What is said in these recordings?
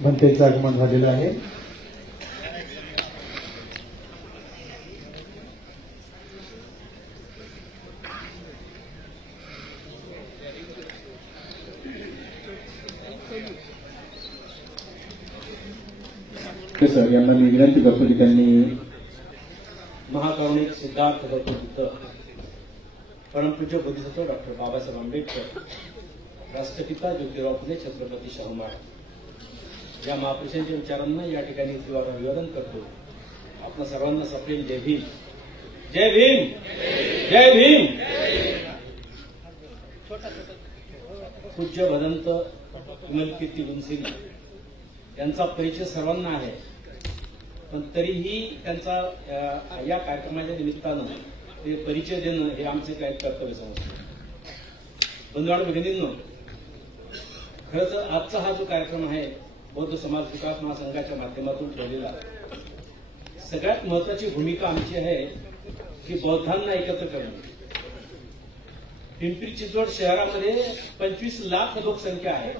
भंतेचं आगमन झालेलं आहे। सर यांना मी विनंती करतो की त्यांनी महाकारुणिक सिद्धार्थ गौतम बुद्ध, परमपूज्य बोधिसत्व डॉक्टर बाबासाहेब आंबेडकर, राष्ट्रपिता ज्योतिराव फुले, छत्रपती शाहू महाराज या महापुरुषांच्या विचारांना या ठिकाणी तीव्र अभिवादन करतो। आपण सर्वांना सप्रेम जय भीम, जय भीम, जय भीम। पूज्य भदंत विमलकीर्ती गुणसिंग यांचा परिचय सर्वांना आहे, पण तरीही त्यांचा या कार्यक्रमाच्या निमित्तानं ते परिचय देणं हे आमचे काय कर्तव्य समजतो। बंधू आणि भगिनींनो, खरं तर आजचा हा जो कार्यक्रम आहे बौद्ध समाज विकास महासंघाच्या माध्यमातून ठेवलेला, सगळ्यात महत्वाची भूमिका आमची आहे की बौद्धांना एकत्र करणं। पिंपरी चिंचवड शहरामध्ये 25 लाख लोकसंख्या आहे।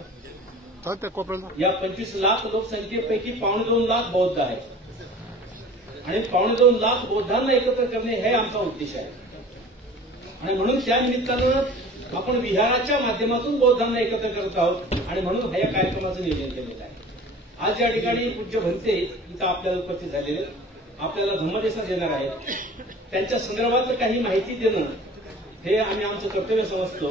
या 25 लाख लोकसंख्येपैकी 2.25 लाख बौद्ध आहेत आणि 2.25 लाख बौद्धांना एकत्र करणे हे आमचा उद्देश आहे। आणि म्हणून त्या निमित्तानं आपण विहाराच्या माध्यमातून बौद्धांना एकत्र करत आहोत आणि म्हणून या कार्यक्रमाचं नियोजन केलेलं आहे। आज या ठिकाणी पूज्य भंते इथं आपल्याला उपस्थित झालेले आपल्याला धम्मदेशना देणार आहेत। त्यांच्या संदर्भात काही माहिती देणं हे आम्ही आमचं कर्तव्य समजतो।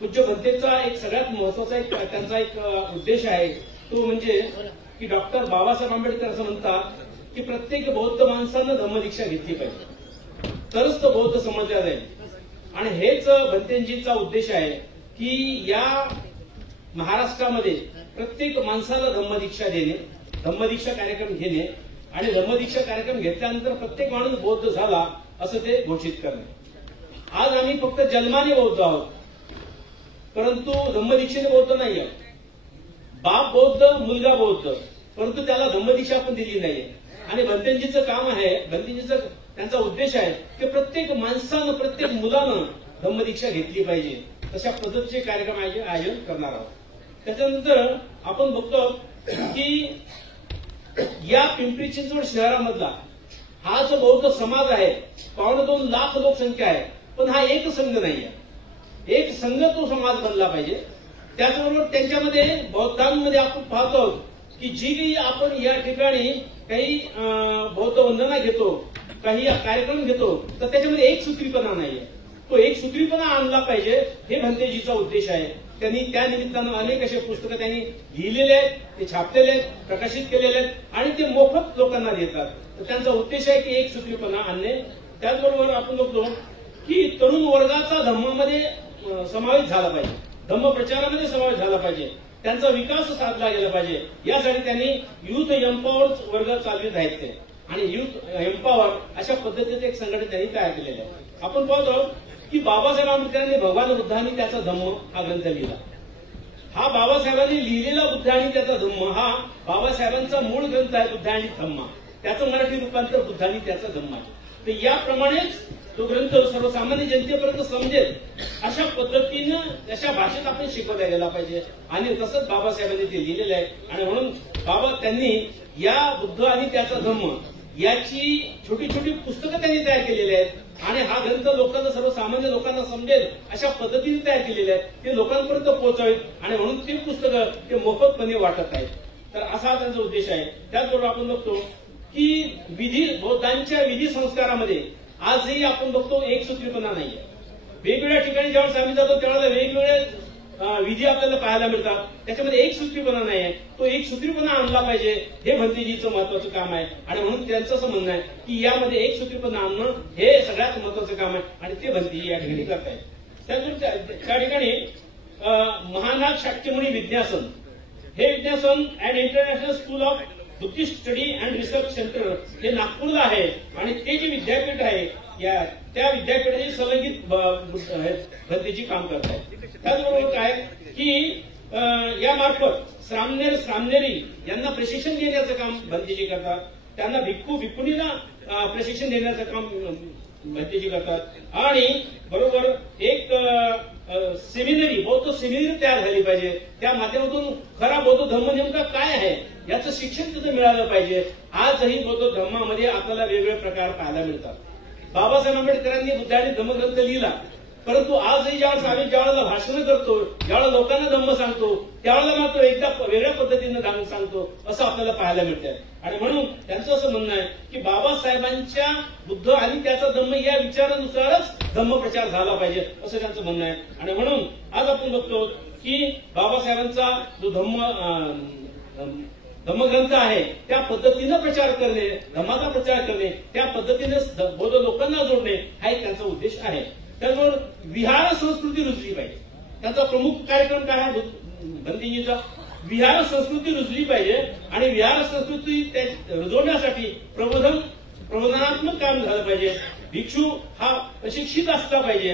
पूज्य भंतेचा एक सगळ्यात महत्वाचा त्यांचा एक उद्देश आहे, तो म्हणजे की डॉक्टर बाबासाहेब आंबेडकर असं म्हणतात की प्रत्येक बौद्ध माणसानं धम्मदीक्षा घेतली पाहिजे, तरच तो बौद्ध समजला जाईल। आणि हेच भंतेजींचा उद्देश आहे की या महाराष्ट्रामध्ये प्रत्येक माणसाला धम्मदीक्षा देणे, धम्मदीक्षा कार्यक्रम घेणे आणि धम्मदीक्षा कार्यक्रम घेतल्यानंतर प्रत्येक माणूस बौद्ध झाला असं ते घोषित करणे। आज आम्ही फक्त जन्माने बौद्ध आहोत, परंतु धम्मदीक्षेने बौद्ध नाही आहे। बाप बौद्ध, मुलगा बौद्ध, परंतु त्याला धम्मदीक्षा आपण दिली नाहीये। आणि भंतेजींचं काम आहे, भंतेजींचा त्यांचा उद्देश आहे की प्रत्येक माणसानं, प्रत्येक मुलानं धम्मदीक्षा घेतली पाहिजे, तशा पद्धतीचे कार्यक्रम आयोजन करणार आहोत। त्याच्यानंतर आपण बघतो की या पिंपरी चिंचवड शहरामधला हा जो बौद्ध समाज आहे, 2.25 लाख लोकसंख्या आहे, पण हा एक संघ नाही आहे। एक संघ तो समाज बनला पाहिजे। त्याचबरोबर त्यांच्यामध्ये बौद्धांमध्ये आपण पाहतो की जी काही आपण या ठिकाणी काही बौद्ध वंदना घेतो, काही कार्यक्रम घेतो, तर त्याच्यामध्ये एक सूत्रीपणा नाहीये। तो एक सूत्रीपणा आणला पाहिजे, हे भंतेजीचा उद्देश आहे। त्यांनी त्या निमित्तानं अनेक असे पुस्तकं त्यांनी लिहिलेले आहेत, ते छापलेले आहेत, प्रकाशित केलेले आहेत आणि ते मोफत लोकांना देतात। तर त्यांचा उद्देश आहे की एक सूत्रीपणा आणणे। त्याचबरोबर आपण बघतो की तरुण वर्गाचा धम्मामध्ये समावेश झाला पाहिजे, धम्म प्रचारामध्ये समावेश झाला पाहिजे, त्यांचा विकास साधला गेला पाहिजे। यासाठी त्यांनी युथ एम्पॉवर वर्ग चालवित आहेत ते, आणि युथ एम्पॉवर अशा पद्धतीचे एक संघटन त्यांनी तयार केलेलं आहे। आपण पाहतो की बाबासाहेब आंबेडकरांनी भगवान बुद्ध आणि त्याचा धम्म हा ग्रंथ लिहिला। हा बाबासाहेबांनी लिहिलेला बुद्ध आणि त्याचा धम्म हा बाबासाहेबांचा मूळ ग्रंथ आहे, बुद्ध आणि धम्मा। त्याचं मराठी रूपांतर बुद्ध आणि त्याचा धम्म आहे। तर याप्रमाणेच तो ग्रंथ सर्वसामान्य जनतेपर्यंत समजेल अशा पद्धतीनं, अशा भाषेत आपण शिकवला गेला पाहिजे। आणि तसंच बाबासाहेबांनी ते लिहिलेलं आहे। आणि म्हणून त्यांनी या बुद्ध आणि त्याचा धम्म याची छोटी छोटी पुस्तकं त्यांनी तयार केलेली आहेत आणि हा ग्रंथ लोकांना, सर्वसामान्य लोकांना समजेल अशा पद्धतीने तयार केलेले आहेत, ते लोकांपर्यंत पोहोचावेत आणि म्हणून ती पुस्तकं ते मोफतपणे वाटत आहेत। तर असा त्यांचा उद्देश आहे। त्याचबरोबर आपण बघतो की बौद्धांच्या विधी संस्कारामध्ये आजही आपण बघतो एकसूत्रीपणा नाहीये। वेगवेगळ्या ठिकाणी ज्यावेळेस आम्ही जातो त्यावेळेला वेगवेगळे विधी आपल्याला पाहायला मिळतात, त्याच्यामध्ये एकसूत्रीपणा नाहीये। तो एकसूत्रीपणा आणला पाहिजे, हे भंतेजीचं महत्वाचं काम आहे। आणि म्हणून त्यांचं असं म्हणणं आहे की यामध्ये एकसूत्रीपणा आणणं हे सगळ्यात महत्वाचं काम आहे आणि ते भंतेजी या ठिकाणी करतायत। त्याचबरोबर त्या ठिकाणी महानाथ शाक्यमुनी विद्यासन, हे Vidyasan and international school of Buddhist study and research centre हे नागपूरला आहे आणि ते जे विद्यापीठ आहे त्या विद्यापीठाची संलग्नित भंतेजी काम करत आहेत। त्याचबरोबर काय की यामार्फत श्रामनेरी यांना प्रशिक्षण देण्याचं काम भंतेजी करतात, त्यांना भिक्खुनीला प्रशिक्षण देण्याचं काम भंतेजी करतात। आणि बरोबर एक सेमिनरी बौद्ध सेमिनरी तयार झाली पाहिजे. त्या माध्यमातून खरा बौद्ध धर्म नेमका काय आहे याचं शिक्षण तिथं मिळालं पाहिजे. आजही बौद्ध धर्मामध्ये आपल्याला वेगवेगळे प्रकार पाहायला मिळतात. बाबासाहेब आंबेडकरांनी बुद्ध आणि धम्मग्रंथ लिहिला, परंतु आजही ज्यावेळेस आम्ही ज्यावेळेला भाषण करतो, ज्यावेळेला लोकांना धम्म सांगतो, त्यावेळेला मात्र एकदा वेगळ्या पद्धतीनं सांगतो असं आपल्याला पाहायला मिळतंय. आणि म्हणून त्यांचं असं म्हणणं आहे की बाबासाहेबांच्या बुद्ध आणि त्याचा धम्म या विचारानुसारच धम्मप्रचार झाला पाहिजे असं त्यांचं म्हणणं आहे. आणि म्हणून आज आपण बघतो की बाबासाहेबांचा जो धम्मग्रंथ आहे त्या पद्धतीनं प्रचार करणे, धम्माचा प्रचार करणे, त्या पद्धतीने बौद्ध लोकांना जोडणे हा एक त्यांचा उद्देश आहे. त्याचबरोबर विहार संस्कृती रुजली पाहिजे. त्यांचा प्रमुख कार्यक्रम काय आहे भंतीजीचा? विहार संस्कृती रुजली पाहिजे आणि विहार संस्कृती रुजवण्यासाठी प्रबोधनात्मक काम झालं पाहिजे. भिक्षू हा प्रशिक्षित असला पाहिजे.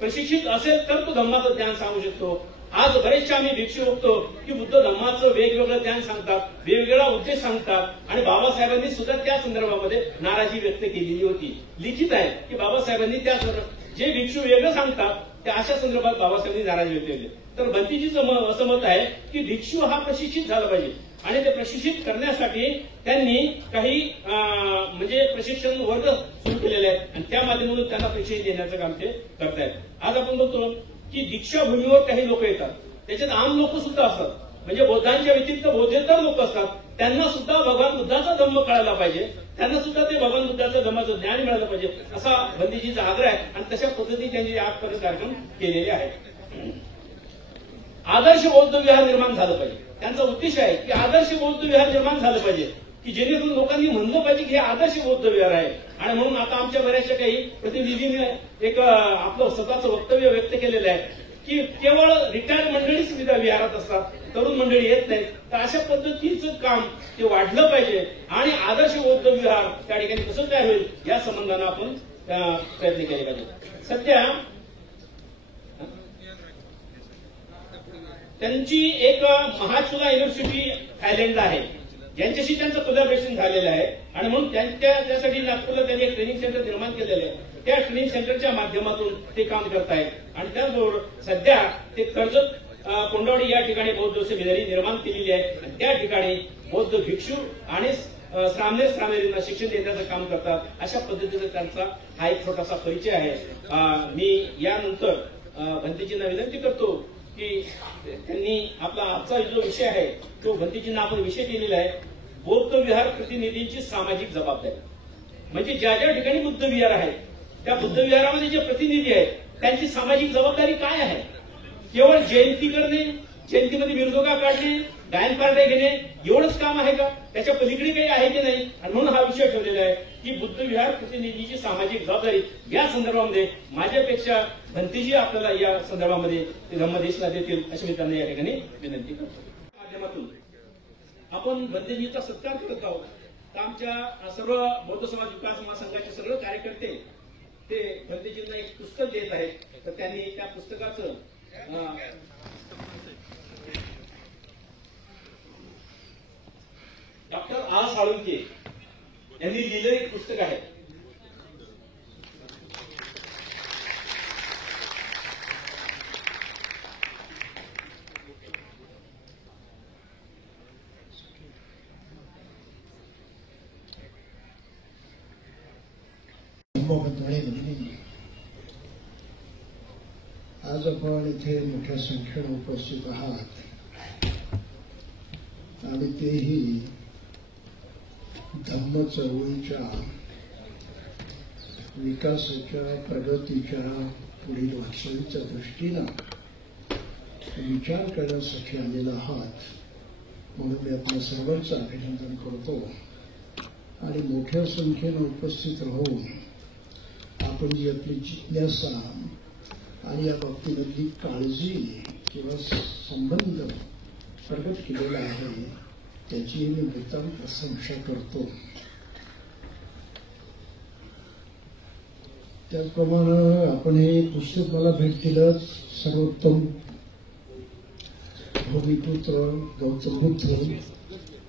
प्रशिक्षित असेल तर तो धम्माचं ज्ञान सांगू शकतो. आज बरेचसे आम्ही भिक्षू बघतो की बुद्ध धम्माचं वेगवेगळं ज्ञान सांगतात, वेगवेगळा उद्देश सांगतात आणि बाबासाहेबांनी सुद्धा त्या संदर्भामध्ये नाराजी व्यक्त केलेली होती. लिखित आहे की बाबासाहेबांनी त्या जे भिक्षू वेगळं सांगतात त्या अशा संदर्भात बाबासाहेबांनी नाराजी व्यक्त केली. तर भंतीजीचं असं मत आहे की भिक्षू हा प्रशिक्षित झाला पाहिजे आणि ते प्रशिक्षित करण्यासाठी त्यांनी काही म्हणजे प्रशिक्षण वर्ग सुरू केलेले आहेत आणि त्या माध्यमातून त्यांना प्रशिक्षण देण्याचं काम ते करतायत. आज आपण बघतो की दीक्षाभूमीवर काही लोक येतात, त्याच्यात आम लोक सुद्धा असतात, म्हणजे बौद्धांच्या व्यतिरिक्त बौद्धेतर लोक असतात. त्यांना सुद्धा भगवान बुद्धाचा धम्म कळायला पाहिजे, त्यांना सुद्धा ते भगवान बुद्धाचं धम्माचं ज्ञान मिळालं पाहिजे असा भंतीजीचा आग्रह आहे आणि तशा पद्धतीने त्यांनी आजपर्यंत कार्यक्रम केलेले आहेत. आदर्श बौद्ध विहार निर्माण झालं पाहिजे. त्यांचा उद्देश आहे की आदर्श बौद्ध विहार निर्माण झालं पाहिजे की जेणेकरून लोकांनी म्हणलं पाहिजे की हे आदर्श बौद्ध विहार आहे. आणि म्हणून आता आमच्या बऱ्याचशा काही प्रतिनिधींनी एक आपलं स्वतःचं वक्तव्य व्यक्त केलेलं आहे की केवळ रिटायर्ड मंडळीच विहारात असतात, तरुण मंडळी येत नाहीत. तर अशा पद्धतीचं काम ते वाढलं पाहिजे आणि आदर्श बौद्ध विहार त्या ठिकाणी कसं काय होईल या संबंधानं आपण प्रयत्न केले पाहिजे. सध्या त्यांची एक महाचुला युनिव्हर्सिटी थायलंडला आहे ज्यांच्याशी त्यांचं कोलॅबोरेशन झालेलं आहे आणि म्हणून त्यासाठी नागपूरला त्यांनी एक ट्रेनिंग सेंटर निर्माण केलेलं आहे. त्या ट्रेनिंग सेंटरच्या माध्यमातून ते काम करतायत आणि त्याचबरोबर सध्या ते कर्जत कोंडावडी या ठिकाणी बौद्ध सेमिनरी निर्माण केलेली आहे आणि त्या ठिकाणी बौद्ध भिक्षू आणि श्रामणेरींना शिक्षण देण्याचं काम करतात. अशा पद्धतीने त्यांचा हा एक छोटासा परिचय आहे. मी यानंतर भंतीजींना विनंती करतो की त्यांनी आपला आजचा जो विषय आहे तो भंतीजींना आपण विषय दिलेला आहे बौद्ध विहार प्रतिनिधींची सामाजिक जबाबदारी. म्हणजे ज्या ज्या ठिकाणी बुद्ध विहार आहे त्या बुद्ध विहारामध्ये जे प्रतिनिधी आहेत त्यांची सामाजिक जबाबदारी काय आहे? केवळ जयंती करणे, जयंतीमध्ये मिरवणुका काढणे, गायन पार्ट्या घेणे एवढंच काम आहे का? त्याच्या पलीकडे काही आहे की नाही? आणि म्हणून हा विषय ठेवलेला आहे की बुद्ध विहार प्रतिनिधीची सामाजिक जबाबदारी या संदर्भामध्ये माझ्यापेक्षा भंतीजी आपल्याला या संदर्भामध्ये धम्मदेशला देतील अशी मी त्यांना या ठिकाणी विनंती करतो. माध्यमातून आपण भंतीजीचा सत्कार करत आहोत. तर आमच्या सर्व बौद्ध समाज विकास महासंघाचे सगळे कार्यकर्ते ते भंतीजींना एक पुस्तक देत आहेत. तर त्यांनी त्या पुस्तकाचं डॉक्टर आर साळुंके यांनी लिहिलेलं एक पुस्तक आहे. आज आपण इथे मोठ्या संख्येने उपस्थित आहात आणि तेही धम्म चळवळीच्या विकासाच्या प्रगतीच्या पुढील वाटचालीच्या दृष्टीनं विचार करण्यासाठी आलेला आहात. म्हणून मी आपल्या सर्वांचं अभिनंदन करतो आणि मोठ्या संख्येनं उपस्थित राहून आपण जी आपली जिज्ञासा आणि या बाबतीमधली काळजी किंवा संबंध प्रगट केलेला आहे त्याची मी नितांत प्रशंसा करतो. त्याचप्रमाणे आपण हे पुस्तक मला भेट दिलं. सर्वोत्तम भूमिपुत्र गौतम बुद्ध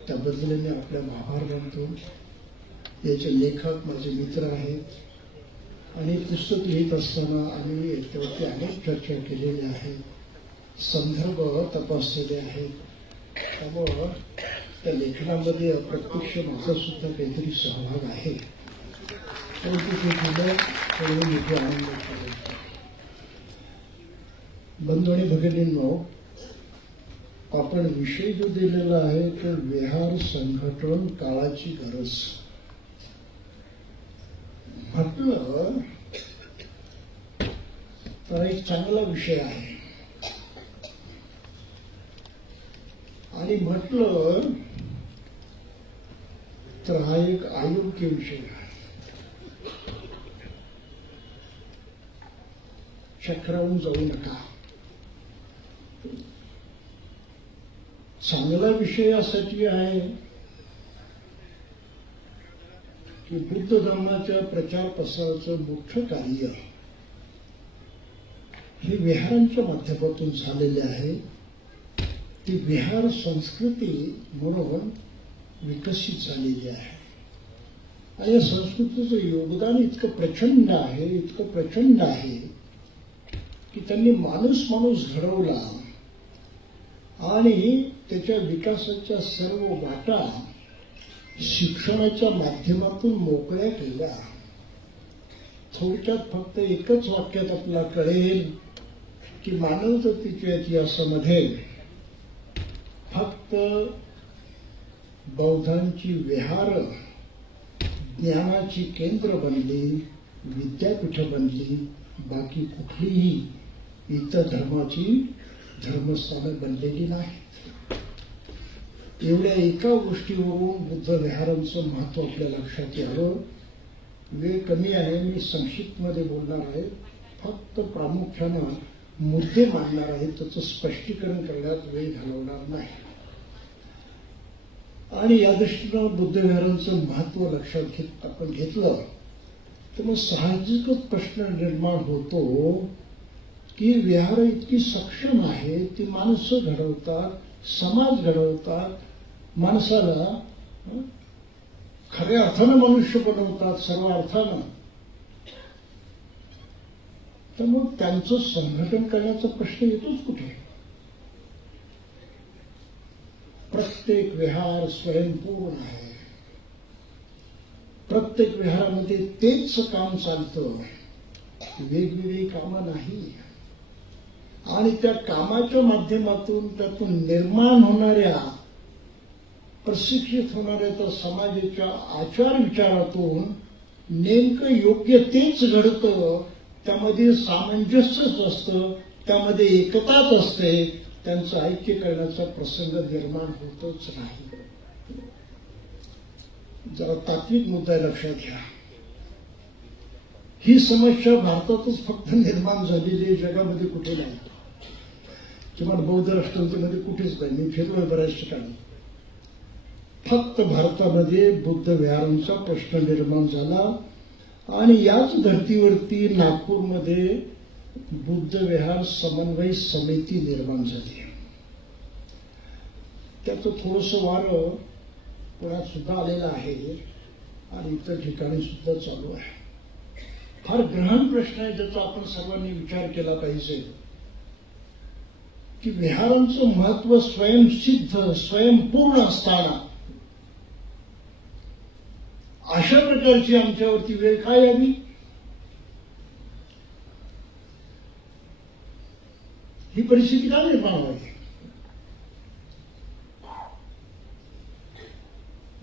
त्याबद्दल मी आपल्या आभार मानतो. याचे लेखक माझे मित्र आहेत आणि पुस्तक लिहित असताना आम्ही याच्यावरती अनेक चर्चा केलेल्या आहेत, संदर्भ तपासलेले आहेत. त्यामुळं त्या लेखनामध्ये अप्रत्यक्ष माझा सुद्धा काहीतरी सहभाग आहे. परंतु ते केलं त्यावेळी मोठे आनंद झाले. बंधू आणि भगिनींनो, आपण विषय जो दिलेला आहे तो विहार संघटन काळाची गरज म्हटलं तर एक चांगला विषय आहे. आणि म्हटलं तर हा एक अयोग्य विषय आहे. चक्रावून जाऊ नका. चांगला विषय यासाठी आहे की बुद्ध धर्माच्या प्रचार प्रसाराचं मोठं कार्य हे विहारांच्या माध्यमातून झालेले आहे. ती विहार संस्कृती म्हणून विकसित झालेली आहे. आणि या संस्कृतीचं योगदान इतकं प्रचंड आहे की त्यांनी माणूस घडवला आणि त्याच्या विकासाच्या सर्व वाटा शिक्षणाच्या माध्यमातून मोकळ्या केल्या. थोडक्यात फक्त एकच वाक्यात आपल्याला कळेल की मानवजातीच्या इतिहासामध्ये फक्त बौद्धांची विहार ज्ञानाची केंद्र बनली, विद्यापीठं बनली, बाकी कुठलीही इतर धर्माची धर्मस्थानं बनलेली नाहीत. एवढ्या एका गोष्टीवरून बुद्ध विहारांचं महत्व आपल्या लक्षात यावं. वेळ कमी आहे, मी संक्षिप्तमध्ये बोलणार आहे. फक्त प्रामुख्यानं मुद्दे मांडणार आहे, त्याचं स्पष्टीकरण करण्यात वेळ घालवणार नाही. आणि या दृष्टीनं बुद्ध विहारांचं महत्व लक्षात आपण घेतलं तर मग साहजिकच प्रश्न निर्माण होतो की विहार इतकी सक्षम आहे, ती माणसं घडवतात, समाज घडवतात, माणसाला खऱ्या अर्थानं मनुष्य बनवतात, सर्व अर्थानं. तर मग त्यांचं संघटन करण्याचा प्रश्न येतोच कुठे? प्रत्येक विहार स्वयंपूर्ण आहे. प्रत्येक विहारामध्ये तेच काम चालतं, वेगवेगळी कामं नाही. आणि त्या कामाच्या माध्यमातून त्यातून निर्माण होणाऱ्या, प्रशिक्षित होणाऱ्या त्या समाजाच्या आचार विचारातून नेमकं योग्य तेच घडतं. त्यामध्ये सामंजस्यच असतं, त्यामध्ये एकताच असते. त्यांचं ऐक्य करण्याचा प्रसंग निर्माण होतच नाही. जरा तात्विक मुद्दा लक्षात घ्या. ही समस्या भारतातच फक्त निर्माण झालेली आहे, जगामध्ये कुठे नाही. किमान बौद्ध राष्ट्रांमध्ये कुठेच नाही. मी फिरलोय बऱ्याच ठिकाणी. फक्त भारतामध्ये बुद्ध विहारांचा प्रश्न निर्माण झाला आणि याच धर्तीवरती नागपूरमध्ये बुद्ध विहार समन्वय समिती निर्माण झाली. त्याचं थोडंसं वारं पुण्यात सुद्धा आलेलं आहे आणि इतर ठिकाणी सुद्धा चालू आहे. फार गहन प्रश्न आहे ज्याचा आपण सर्वांनी विचार केला पाहिजे की विहारांचं महत्व स्वयंसिद्ध, स्वयंपूर्ण असताना अशा प्रकारची आमच्यावरती वेळ काय आली? ही परिस्थिती का निर्माण व्हावी?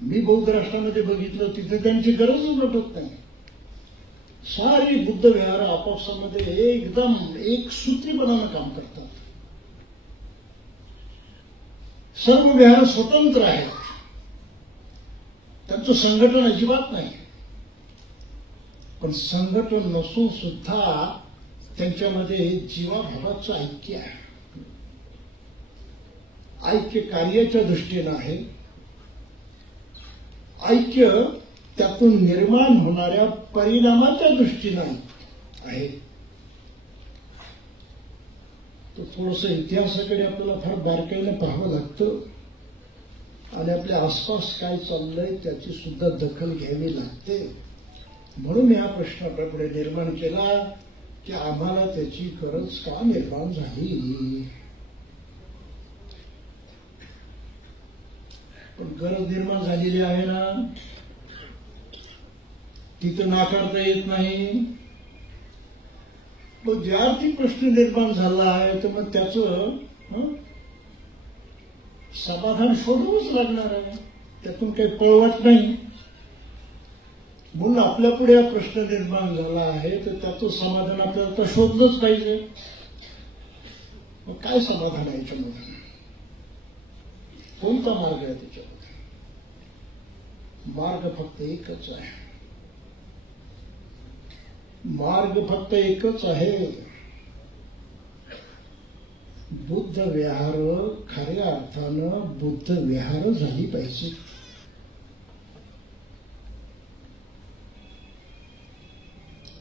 मी बौद्ध राष्ट्रामध्ये बघितलं, तिथे त्यांची गरजच वाटत नाही. सारी बुद्ध विहार आपापसामध्ये एकदम एकसूत्रीपणानं काम करतात. सर्व विहार स्वतंत्र आहेत, त्यांचं संघटन अजिबात नाही. पण संघटन नसून सुद्धा त्यांच्यामध्ये जीवाभावाचं ऐक्य आहे. ऐक्य कार्याच्या दृष्टीनं आहे. ऐक्य त्यातून निर्माण होणाऱ्या परिणामाच्या दृष्टीनं आहे. तर थोडंसं इतिहासाकडे आपल्याला फार बारकाईनं पाहावं लागतं आणि आपल्या आसपास काय चाललंय त्याची सुद्धा दखल घ्यावी लागते. म्हणून या प्रश्न आपल्या पुढे निर्माण केला की आम्हाला त्याची गरज का निर्माण झाली. पण गरज निर्माण झालेली आहे ना, ती तर नाकारता येत नाही. मग ज्या अर्थी प्रश्न निर्माण झाला आहे तर मग त्याचं समाधान शोधावंच लागणार आहे. त्यातून काही पळवाट नाही. म्हणून आपल्या पुढे हा प्रश्न निर्माण झाला आहे तर त्याचं समाधान आपल्याला आता शोधलंच पाहिजे. मग काय समाधान आहे याच्यामध्ये? कोणता मार्ग आहे त्याच्यामध्ये? मार्ग फक्त एकच आहे. मार्ग फक्त एकच आहे. बुद्ध विहार खऱ्या अर्थानं बुद्ध विहार झाली पाहिजे.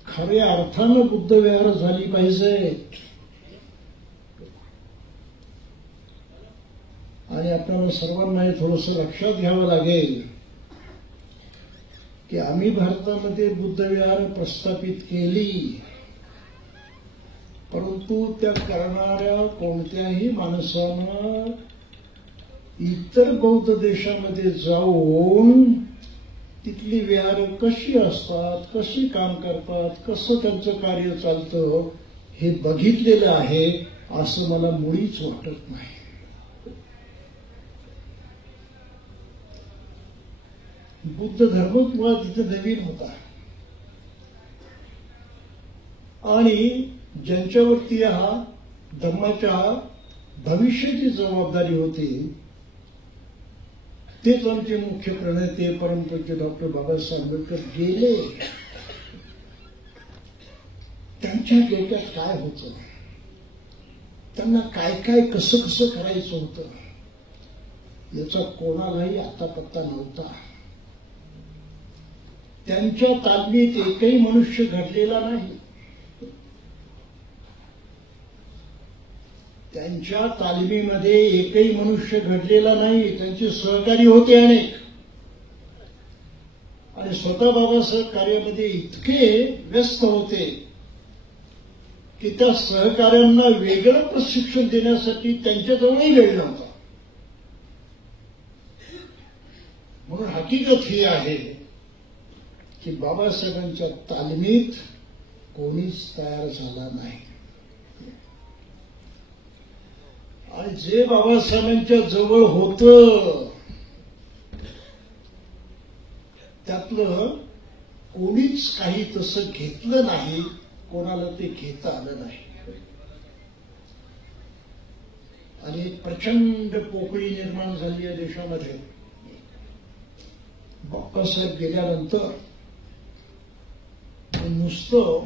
खऱ्या अर्थानं बुद्ध विहार झाली पाहिजे. आणि आपल्याला सर्वांना हे थोडंसं लक्षात घ्यावं लागेल की आम्ही भारतामध्ये बुद्ध विहार प्रस्थापित केली, परंतु त्या करणाऱ्या कोणत्याही माणसानं इतर बौद्ध देशामध्ये जाऊन तिथली विहार कशी असतात, कशी काम करतात, कसं त्यांचं कार्य चालतं हे बघितलेलं आहे असं मला मुळीच वाटत नाही. बुद्ध धर्म मुळात तिथे नवीन होता आणि ज्यांच्यावरती हा धर्माच्या भविष्याची जबाबदारी होती तेच आमचे मुख्य प्रणेते परमपूज्य डॉक्टर बाबासाहेब आंबेडकर गेले. त्यांच्या डोक्यात काय होतं, त्यांना काय काय कसं कसं करायचं होतं याचा कोणालाही आता पत्ता नव्हता. त्यांच्या तालमीत एकही मनुष्य घडलेला नाही. त्यांच्या तालमीमध्ये एकही मनुष्य घडलेला नाही. त्यांचे सहकारी होते अनेक आणि स्वतः बाबासाहेब कार्यामध्ये इतके व्यस्त होते की त्या सहकाऱ्यांना वेगळं प्रशिक्षण देण्यासाठी त्यांच्याजवळही वेळ नव्हता. म्हणून हकीकत ही आहे की बाबासाहेबांच्या तालमीत कोणीच तयार झाला नाही. आणि जे बाबासाहेबांच्या जवळ होतं त्यातलं कोणीच काही तसं घेतलं नाही, कोणाला ते घेता आलं नाही. आणि एक प्रचंड पोकळी निर्माण झाली आहे देशामध्ये. बाबासाहेब गेल्यानंतर नुसतं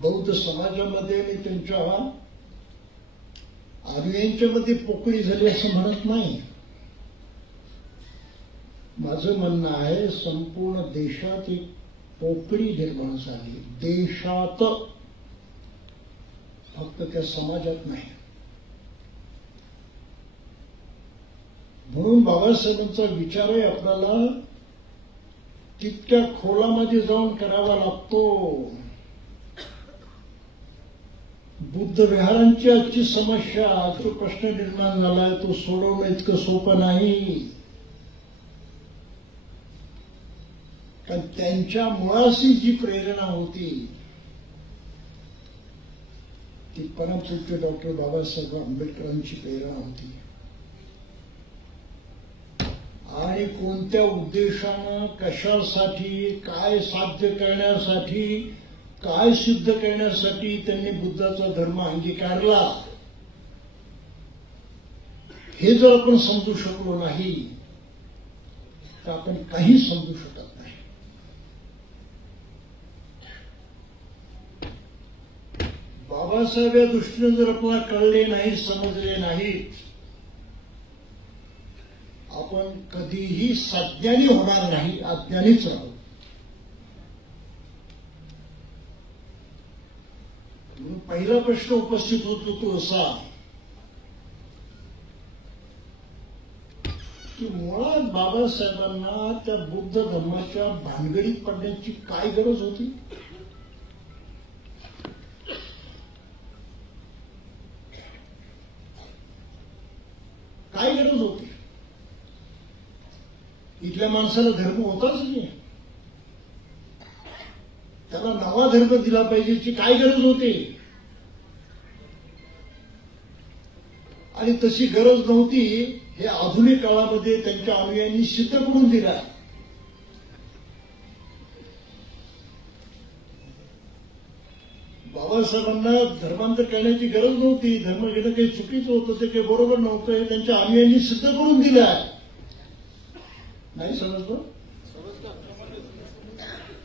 बौद्ध समाजामध्ये आणि त्यांच्या अनुयायांच्यामध्ये पोकळी झाली असं म्हणत नाही. माझं म्हणणं आहे संपूर्ण देशात एक पोकळी निर्माण झाली. देशात, फक्त त्या समाजात नाही. म्हणून बाबासाहेबांचा विचारही आपल्याला तितक्या खोलामध्ये जाऊन करावा लागतो. बुद्ध विहारांची आजची समस्या, जो प्रश्न निर्माण झालाय तो सोडवणं इतकं सोपं नाही. कारण त्यांच्या मुळाशी जी प्रेरणा होती ती परमपूज्य डॉक्टर बाबासाहेब आंबेडकरांची प्रेरणा होती. आणि कोणत्या उद्देशानं, कशासाठी, काय साध्य करण्यासाठी, काय सिद्ध करण्यासाठी त्यांनी बुद्धाचा धर्म अंगीकारला हे जर आपण समजू शकलो नाही तर आपण काही समजू शकत नाही. बाबासाहेब या दृष्टीने जर आपल्याला कळले नाही, समजले नाहीत, आपण कधीही सज्ञानी होणार नाही, अज्ञानीच राहू. पहिला प्रश्न उपस्थित होतो तो असा की मुळात बाबासाहेबांना त्या बुद्ध धर्माच्या भानगडीत पडण्याची काय गरज होती? काय गरज होती? इथल्या माणसाला धर्म होताच नाही, त्याला नवा धर्म दिला पाहिजेची काय गरज होती? आणि तशी गरज नव्हती हे आधुनिक काळामध्ये त्यांच्या अनुयायांनी सिद्ध करून दिला. बाबासाहेबांना धर्मांतर करण्याची गरज नव्हती, धर्म घेणं काही चुकीचं होतं, ते काही बरोबर नव्हतं, हे त्यांच्या अनुयायांनी सिद्ध करून दिलं आहे. नाही समजलं?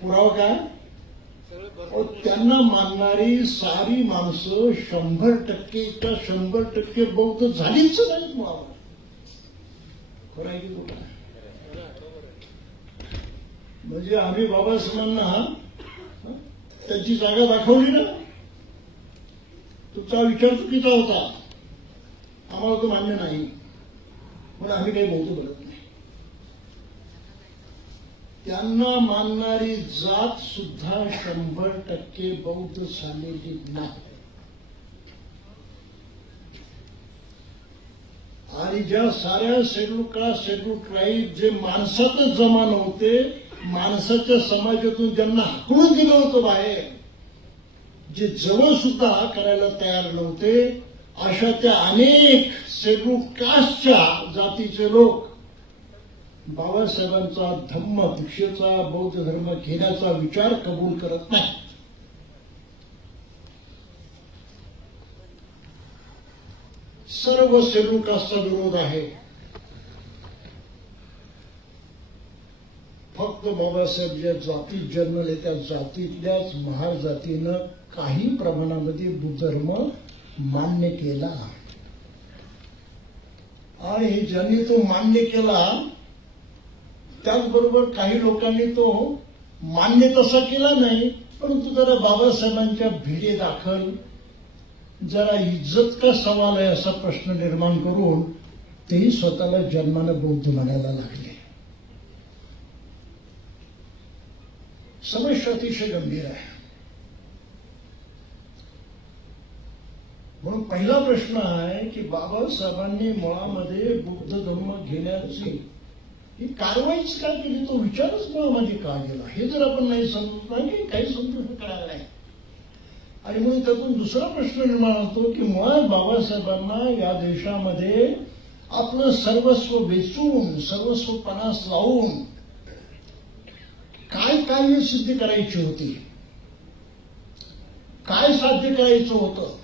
पुरावा काय? त्यांना मानणारी सारी माणसं 100% बौद्ध झालीच नाहीत मुळावर. खरं आहे की खोटं आहे? म्हणजे आम्ही बाबासाहेबांना त्यांची जागा दाखवली ना, तुमचा विचार चुकीचा होता, आम्हाला तो मान्य नाही, पण आम्ही काही बौद्ध बोलत नाही. त्यांना मानणारी जात सुद्धा 100% बौद्ध झालेली नाही. आणि ज्या साऱ्या शेड्यूल कास्ट शेड्यूल ट्राईब जे माणसातच जमा नव्हते, माणसाच्या समाजातून ज्यांना हाकलून दिलं होतं बाहेर, जे जवळ सुद्धा करायला तयार नव्हते, अशा त्या अनेक शेड्यूल कास्टच्या जातीचे लोक बाबासाहेबांचा धम्म दीक्षेचा बौद्ध धर्म घेण्याचा विचार कबूल करत नाही. सर्व शेड्यूल कास्टचा विरोध आहे. फक्त बाबासाहेब ज्या जातीत जन्मले त्या जातीतल्याच महार जातीनं काही प्रमाणामध्ये बुद्ध धर्म मान्य केला. आणि ज्यांनी तो मान्य केला त्याचबरोबर काही लोकांनी तो मान्य तसा केला नाही, परंतु जरा बाबासाहेबांच्या भिडे दाखल जरा इज्जत का सवाल आहे असा प्रश्न निर्माण करून तेही स्वतःला जन्मानं बौद्ध म्हणायला लागले. समस्या अतिशय गंभीर आहे. म्हणून पहिला प्रश्न आहे की बाबासाहेबांनी मुळामध्ये बुद्ध धर्म घेण्याची ही कारवाईच काय केली, तो विचारच मुळामध्ये का केला, हे जर आपण नाही समजत नाही काही समजू शकणार नाही. आणि म्हणून त्यातून दुसरा प्रश्न निर्माण होतो की मुळात बाबासाहेबांना या देशामध्ये आपलं सर्वस्व वेचून सर्वस्व पणास लावून काय कार्य सिद्ध करायची होती, काय साध्य करायचं होतं,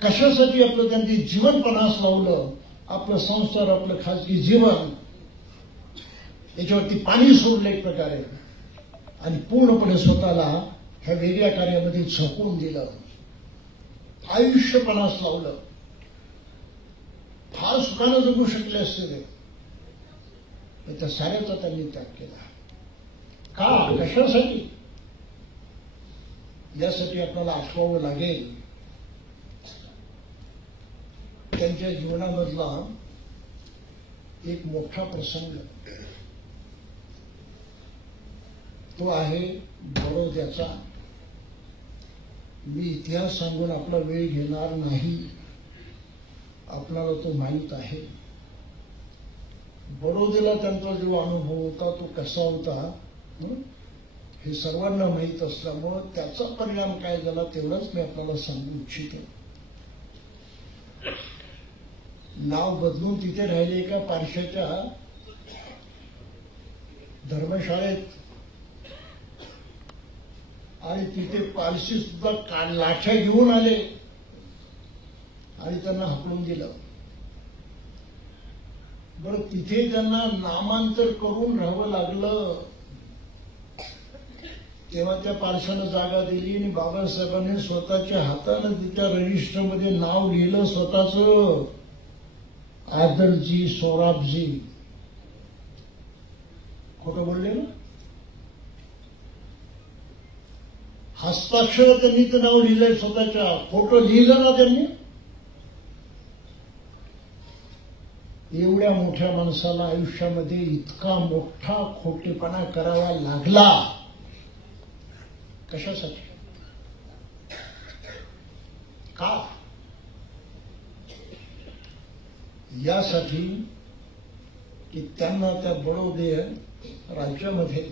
कशासाठी आपलं त्यांनी जीवन पणास लावलं, आपलं संसार आपलं खाजगी जीवन याच्यावरती पाणी सोडलं एक प्रकारे, आणि पूर्णपणे स्वतःला ह्या वेगळ्या कार्यामध्ये झोकून दिलं, आयुष्य पणास लावलं. फार सुखानं जगू शकले असते, त्या साऱ्याचा त्यांनी त्याग केला. का, कशासाठी? यासाठी आपल्याला आठवावं लागेल त्यांच्या जीवनामधला एक मोठा प्रसंग. तो आहे बडोद्याचा. मी इतिहास सांगून आपला वेळ घेणार नाही, आपल्याला तो माहीत आहे. बडोद्याला त्यांचा जो अनुभव होता तो कसा होता हे सर्वांना माहीत असल्यामुळं त्याचा परिणाम काय झाला तेवढंच मी आपल्याला सांगू इच्छितो. नाव बदलून तिथे राहिले एका पारशाच्या धर्मशाळेत, आणि तिथे पारशी सुद्धा लाठ्या घेऊन आले आणि त्यांना हकलून दिलं. बरं, तिथे त्यांना नामांतर करून राहावं लागलं. तेव्हा त्या पारशानं जागा दिली आणि बाबासाहेबांनी स्वतःच्या हातानं तिच्या रजिस्टरमध्ये नाव लिहिलं स्वतःच, आदरजी सोराबजी. खोटं बोलले ना? हस्ताक्षर त्यांनी ते नाव लिहिलंय स्वतःच्या, फोटो लिहिलं ना त्यांनी. एवढ्या मोठ्या माणसाला आयुष्यामध्ये इतका मोठा खोटेपणा करावा लागला कशासाठी? का? यासाठी की त्यांना त्या बडोदे राज्यामध्ये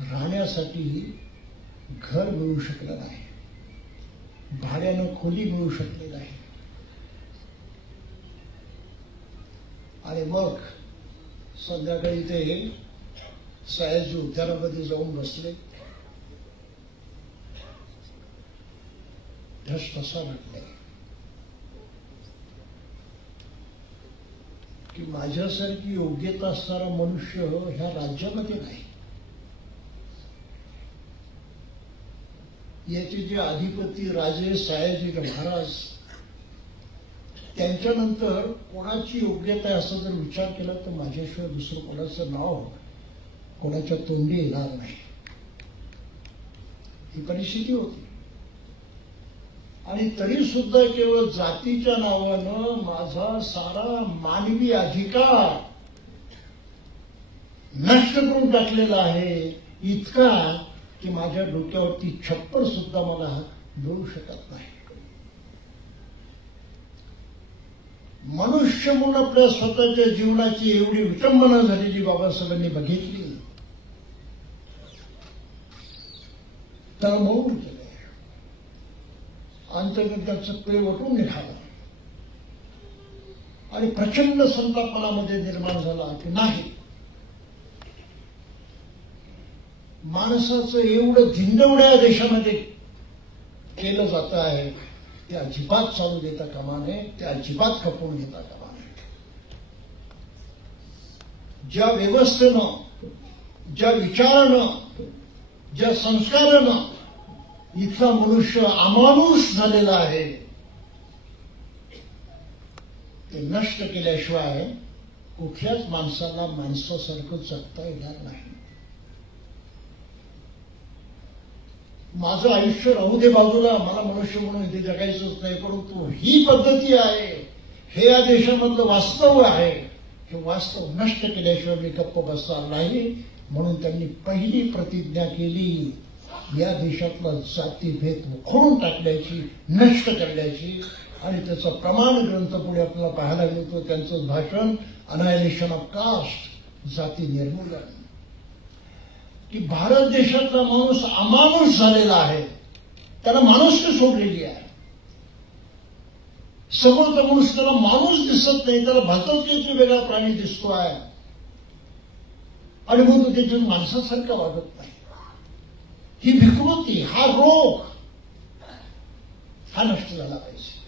राहण्यासाठी घर मिळू शकलं नाही, भाड्यानं खोली मिळू शकली नाही. आणि मग संध्याकाळी ते सयाजी उद्यानामध्ये जाऊन बसले. धस तसा वाटला की माझ्यासारखी योग्यता असणारा मनुष्य ह्या राज्यामध्ये नाही. याचे जे अधिपती राजे सयाजी महाराज, त्यांच्यानंतर कोणाची योग्यता आहे असं जर विचार केला तर माझ्याशिवाय दुसरं कोणाचं नाव कोणाच्या तोंडी येणार नाही. ही परिस्थिती होती. आणि तरी सुद्धा केवळ जातीच्या नावानं माझा सारा मानवी अधिकार नष्ट करून टाकलेला आहे, इतका की माझ्या डोक्यावरती छप्पर सुद्धा मला मिळू शकत नाही. मनुष्य म्हणून आपल्या स्वतःच्या जीवनाची एवढी विटंबना झालेली बाबासाहेबांनी बघितली, तळमळून केलं. अंतर्गत त्याचं पिळवटून निघालं आणि प्रचंड संताप मनामध्ये निर्माण झाला की नाही, माणसाचं एवढं धिंडवड्या देशामध्ये केलं जात आहे ते अजिबात चालू देता कामा नये, ते अजिबात खपवून घेता कामा नये. ज्या व्यवस्थेनं, ज्या विचारानं, ज्या संस्कारानं इथला मनुष्य अमानुष झालेला आहे ते नष्ट केल्याशिवाय कुठल्याच माणसाला माणसासारखं जगता येणार नाही. माझं आयुष्य राहू दे बाजूला, मला मनुष्य म्हणून इथे जगायचंच नाही, परंतु ही पद्धती आहे, हे या देशामधलं वास्तव आहे, हे वास्तव नष्ट केल्याशिवाय मी गप्प बसणार नाही. म्हणून त्यांनी पहिली प्रतिज्ञा केली, या देशातला जातीभेद उखडून टाकण्याची, नष्ट करण्याची. आणि त्याचा प्रमाण ग्रंथ पुढे आपल्याला पाहायला मिळतो. त्यांचं भाषण अनायलेशन ऑफ कास्ट, जाती निर्मूलन, की भारत देशातला माणूस अमानुष झालेला आहे, त्याला माणुसकी सोडलेली आहे. समोरचा माणूस त्याला माणूस दिसत नाही, त्याला भलतच वेगळा प्राणी दिसतो आहे आणि मग तो त्याच्या माणसासारखा वागत नाही. ही विकृती, हा रोग, हा नष्ट झाला पाहिजे.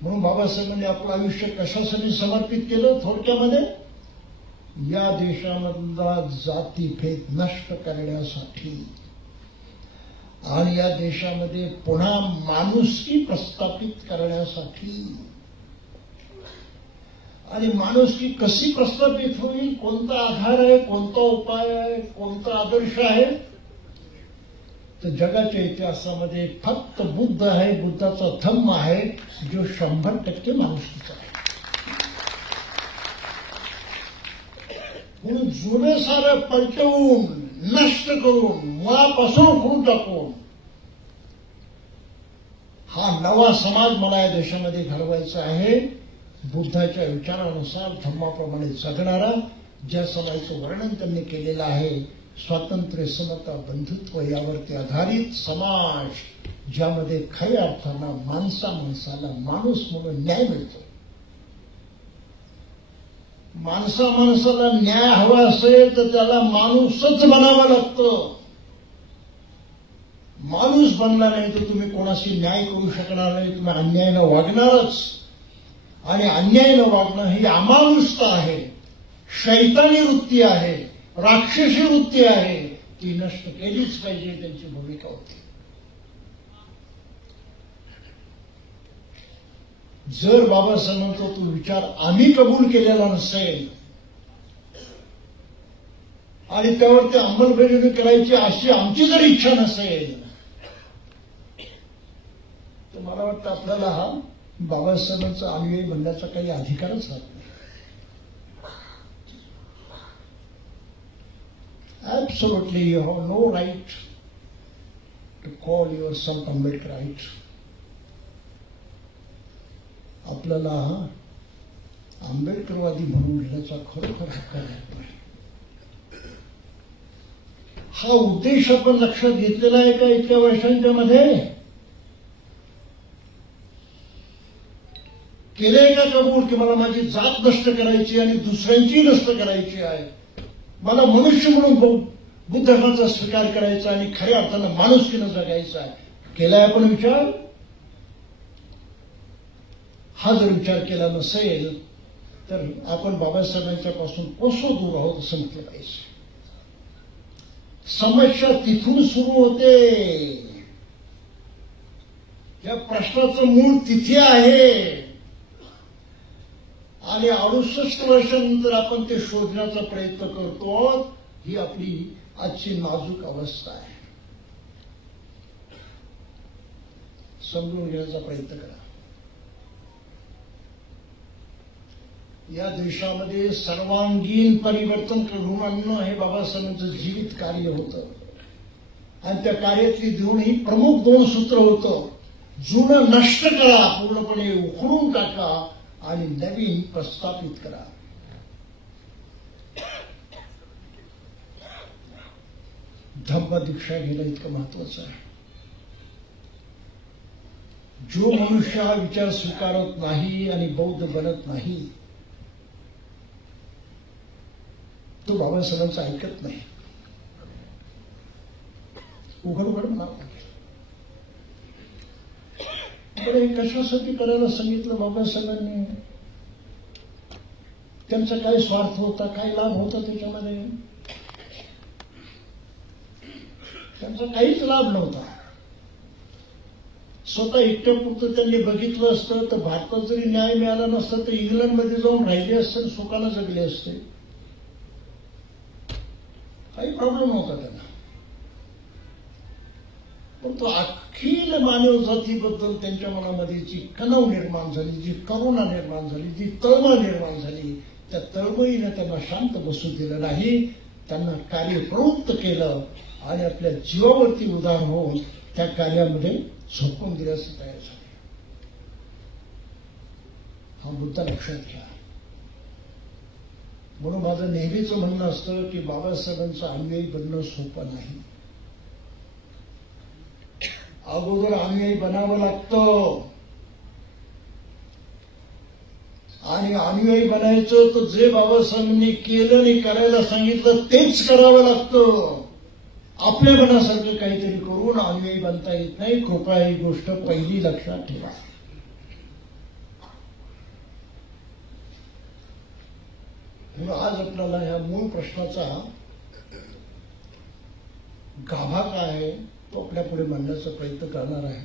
म्हणून बाबासाहेबांनी आपलं आयुष्य कशासाठी समर्पित केलं? थोडक्यामध्ये या देशामधला जातीभेद नष्ट करण्यासाठी आणि या देशामध्ये पुन्हा माणुसकी प्रस्थापित करण्यासाठी. आणि माणुसकी कशी प्रस्थापित होईल, कोणता आधार आहे, कोणता उपाय आहे, कोणता आदर्श आहे? तर जगाच्या इतिहासामध्ये फक्त बुद्ध आहे, बुद्धाचा धम्म आहे जो 100% माणुसकीचा आहे. म्हणून जुनं सारं पलटवून, नष्ट करून, मुळापासून उखडून टाकून हा नवा समाज मला या देशामध्ये घडवायचा आहे. बुद्धाच्या विचारानुसार धम्माप्रमाणे जगणारा, ज्या समाजाचं वर्णन त्यांनी केलेलं आहे, स्वातंत्र्य, समता, बंधुत्व यावरती आधारित समाज, ज्यामध्ये खऱ्या अर्थानं माणसाला माणूस म्हणून न्याय मिळतो. माणसाला न्याय हवा असेल तर त्याला माणूसच बनावं लागतं. माणूस बनला नाही तर तुम्ही कोणाशी न्याय करू शकणार नाही, तुम्ही अन्यायानं वागणारच. आणि अन्यायानं वागणं ही अमानुषता आहे, शैतानी वृत्ती आहे, राक्षसी वृत्ती आहे. ती नष्ट केलीच पाहिजे, त्यांची भूमिका होती. जर बाबासाहेबांचा तो विचार आम्ही कबूल केलेला नसेल आणि त्यावरती अंमलबजावणी करायची अशी आमची जर इच्छा नसेल तर मला वाटतं आपल्याला बाबासाहेबांचा अनुयायी बनण्याचा काही अधिकारच राहत नाही. Absolutely, you have no right to call yourself Ambedkarite. आपल्याला आंबेडकरवादी म्हणून घेण्याचा खरोखर हक्क आहे. हा उद्देश आपण लक्षात घेतलेला आहे का इतक्या वर्षांच्या मध्ये? केलंय का कबूल की मला माझी जात नष्ट करायची आणि दुसऱ्यांची नष्ट करायची आहे, मला मनुष्य म्हणून बुद्ध धर्माचा स्वीकार करायचा आणि खऱ्या अर्थानं माणुसकीनं जगायचा आहे? केलाय आपण विचार? हा जर विचार केला नसेल तर आपण बाबासाहेबांच्या पासून कसं दूर आहोत असं म्हटलं पाहिजे. समस्या तिथून सुरू होते. या प्रश्नाचं मूळ तिथे आहे आणि 68 वर्षांनंतर आपण ते शोधण्याचा प्रयत्न करतो. ही आपली आजची नाजूक अवस्था आहे. समजून घेण्याचा प्रयत्न करा. या देशामध्ये सर्वांगीण परिवर्तन घडवून आणणं हे बाबासाहेबांचं जीवित कार्य होतं आणि त्या कार्यातली प्रमुख दोन सूत्र होतं. जुनं नष्ट करा, पूर्णपणे उखडून टाका आणि नवीन प्रस्थापित करा. धम्म दीक्षा घेणं इतकं महत्वाचं आहे. जो मनुष्य हा विचार स्वीकारत नाही आणि बौद्ध बनत नाही तो बाबासाहेबांचं ऐकत नाही. उघड उघड म्हणावं लागेल. बरं, हे कशासाठी करायला सांगितलं बाबासाहेबांनी? त्यांचा काय स्वार्थ होता, काय लाभ होता त्याच्यामध्ये? त्यांचा काहीच लाभ नव्हता. स्वतः एकट्यापुरतं त्यांनी बघितलं असतं तर भारतात जरी न्याय मिळाला नसता तर इंग्लंडमध्ये जाऊन राहिले असते आणि सुखानं जगले असते. काही प्रॉब्लेम नव्हता त्यांना. पण तो अखिल मानव जातीबद्दल त्यांच्या मनामध्ये जी कणव निर्माण झाली, जी करुणा निर्माण झाली, जी तळमळ निर्माण झाली, त्या तळमळीनं त्यांना शांत बसू दिलं नाही. त्यांना कार्य प्रवृत्त केलं आणि आपल्या जीवावरती उदार होऊन त्या कार्यामध्ये झोकून दिल्याचं तयार झाले. हा मुद्दा लक्षात घ्या. म्हणून माझं नेहमीच म्हणणं असतं की बाबासाहेबांचं अनुयायी बनणं सोपं नाही. अगोदर अनुयायी बनावं लागतं आणि अनुयायी बनायचं तर जे बाबासाहेबांनी केलं आणि करायला सांगितलं तेच करावं लागतं. आपल्या मनासारखं काहीतरी करून अनुयायी बनता येत नाही. कृपया ही गोष्ट पहिली लक्षात ठेवा. आज आपल्याला ह्या मूळ प्रश्नाचा गाभा काय आहे तो आपल्या पुढे मांडण्याचा प्रयत्न करणार आहे.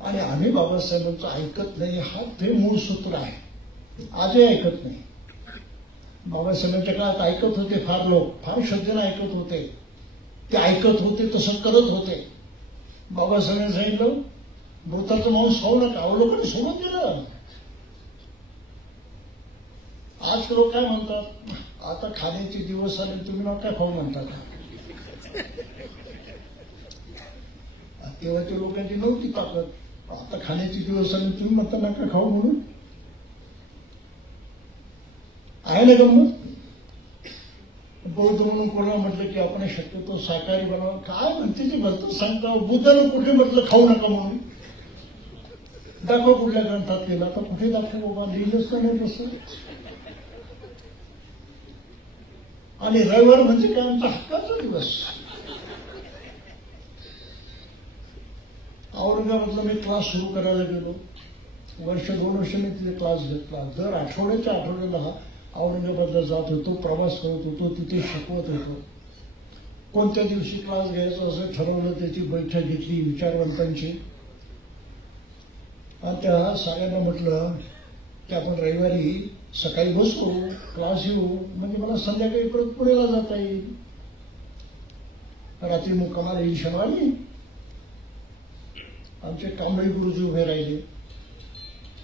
आणि आम्ही बाबासाहेबांचं ऐकत नाही हा ते मूळ सूत्र आहे. आजही ऐकत नाही. बाबासाहेबांच्या काळात ऐकत होते फार लोक, फार श्रद्धेनं ऐकत होते. ते ऐकत होते, तसं करत होते. बाबासाहेबांनी सांगितलं मृताचं मांस खाऊ नका, अहो लोकांनी सोडून दिलं. आज लोक काय म्हणतात, आता खाण्याचे दिवस आले तुम्ही नका खाऊ म्हणतात. तेव्हाच्या लोकांची नव्हती ताकद. आता खाण्याचे दिवस आले तुम्ही म्हणता नका खाऊ म्हणून. आहे ना गंमत? बौद्ध म्हणून कोणाला म्हटलं की आपण शक्यतो शाकाहारी बनावं, काय म्हणते ते भलतं सांगता. बुद्धानं कुठे म्हटलं खाऊ नका म्हणून? दाखवा कुठल्या ग्रंथात केला तर कुठे दाखव बाबा, लिहिलंच का नाही तसं. आणि रविवार म्हणजे काय आमचा हक्काचा दिवस. औरंगाबादला मी क्लास सुरू करायला गेलो. वर्ष 2 वर्ष मी तिथे क्लास घेतला. दर आठवड्याच्या आठवड्याला औरंगाबादला जात होतो, प्रवास करत होतो, तिथे शिकवत होतो. कोणत्या दिवशी क्लास घ्यायचा असं ठरवलं, त्याची बैठक घेतली विचारवंतांची. आणि त्या सगळ्यांना म्हटलं की आपण रविवारी सकाळी बसू, क्लास येऊ, म्हणजे मला संध्याकाळी परत पुण्याला जाता येईल, रात्री मुक्कामाला येईल शनिवारी. आमचे कांबळे गुरुजी उभे राहिले.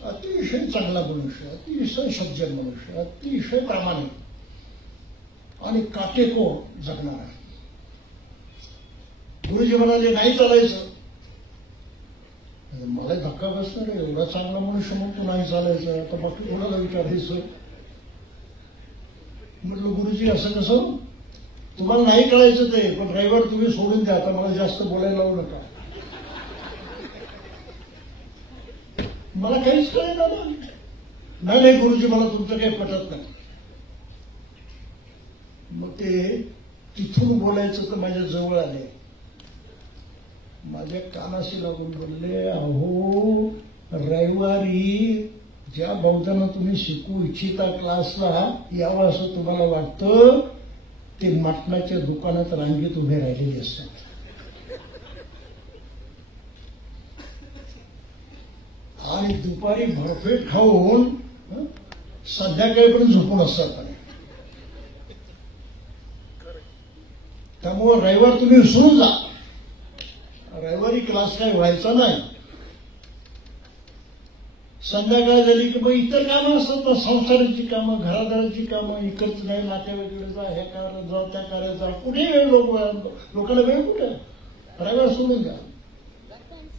अतिशय चांगला मनुष्य, अतिशय सज्जन मनुष्य, अतिशय प्रामाणिक आणि काटेकोर जगणार आहे. गुरुजी म्हणाले नाही चालायचं. मला धक्का बसणार, एवढा चांगला मनुष्य मग तू नाही चालायचं, आता बाकी कोणाला विचारायचं. म्हटलं गुरुजी असं कसं, तुम्हाला नाही कळायचं ते, पण ड्रायव्हर तुम्ही सोडून द्या, आता मला जास्त बोलायला लावू नका. मला काहीच कळेना. नाही गुरुजी मला तुमचं काही पटत नाही. मग ते तिथून बोलायचं तर माझ्या जवळ आले, माझ्या कानाशी लागून बोलले, अहो रविवारी ज्या बौद्धांना तुम्ही शिकू इच्छिता क्लासला यावं असं तुम्हाला वाटतं, ते मटणाच्या दुकानात रांगेत उभे राहिलेले असतात. आणि दुपारी भरपेट खाऊन संध्याकाळीपर्यंत झोपून असतात. त्यामुळे रविवार तुम्ही विसरून जा, रविवारी क्लास काय व्हायचा नाही. संध्याकाळ झाली की मग इतर कामं असतात ना, संसाराची कामं, घरादाराची कामं, इकडचं नाही नातेवाईकडे जा, हे करायला जा, त्या करायला जा, कुठेही वेळ लोकांना वेळ कुठे, रविवार सोडून द्या.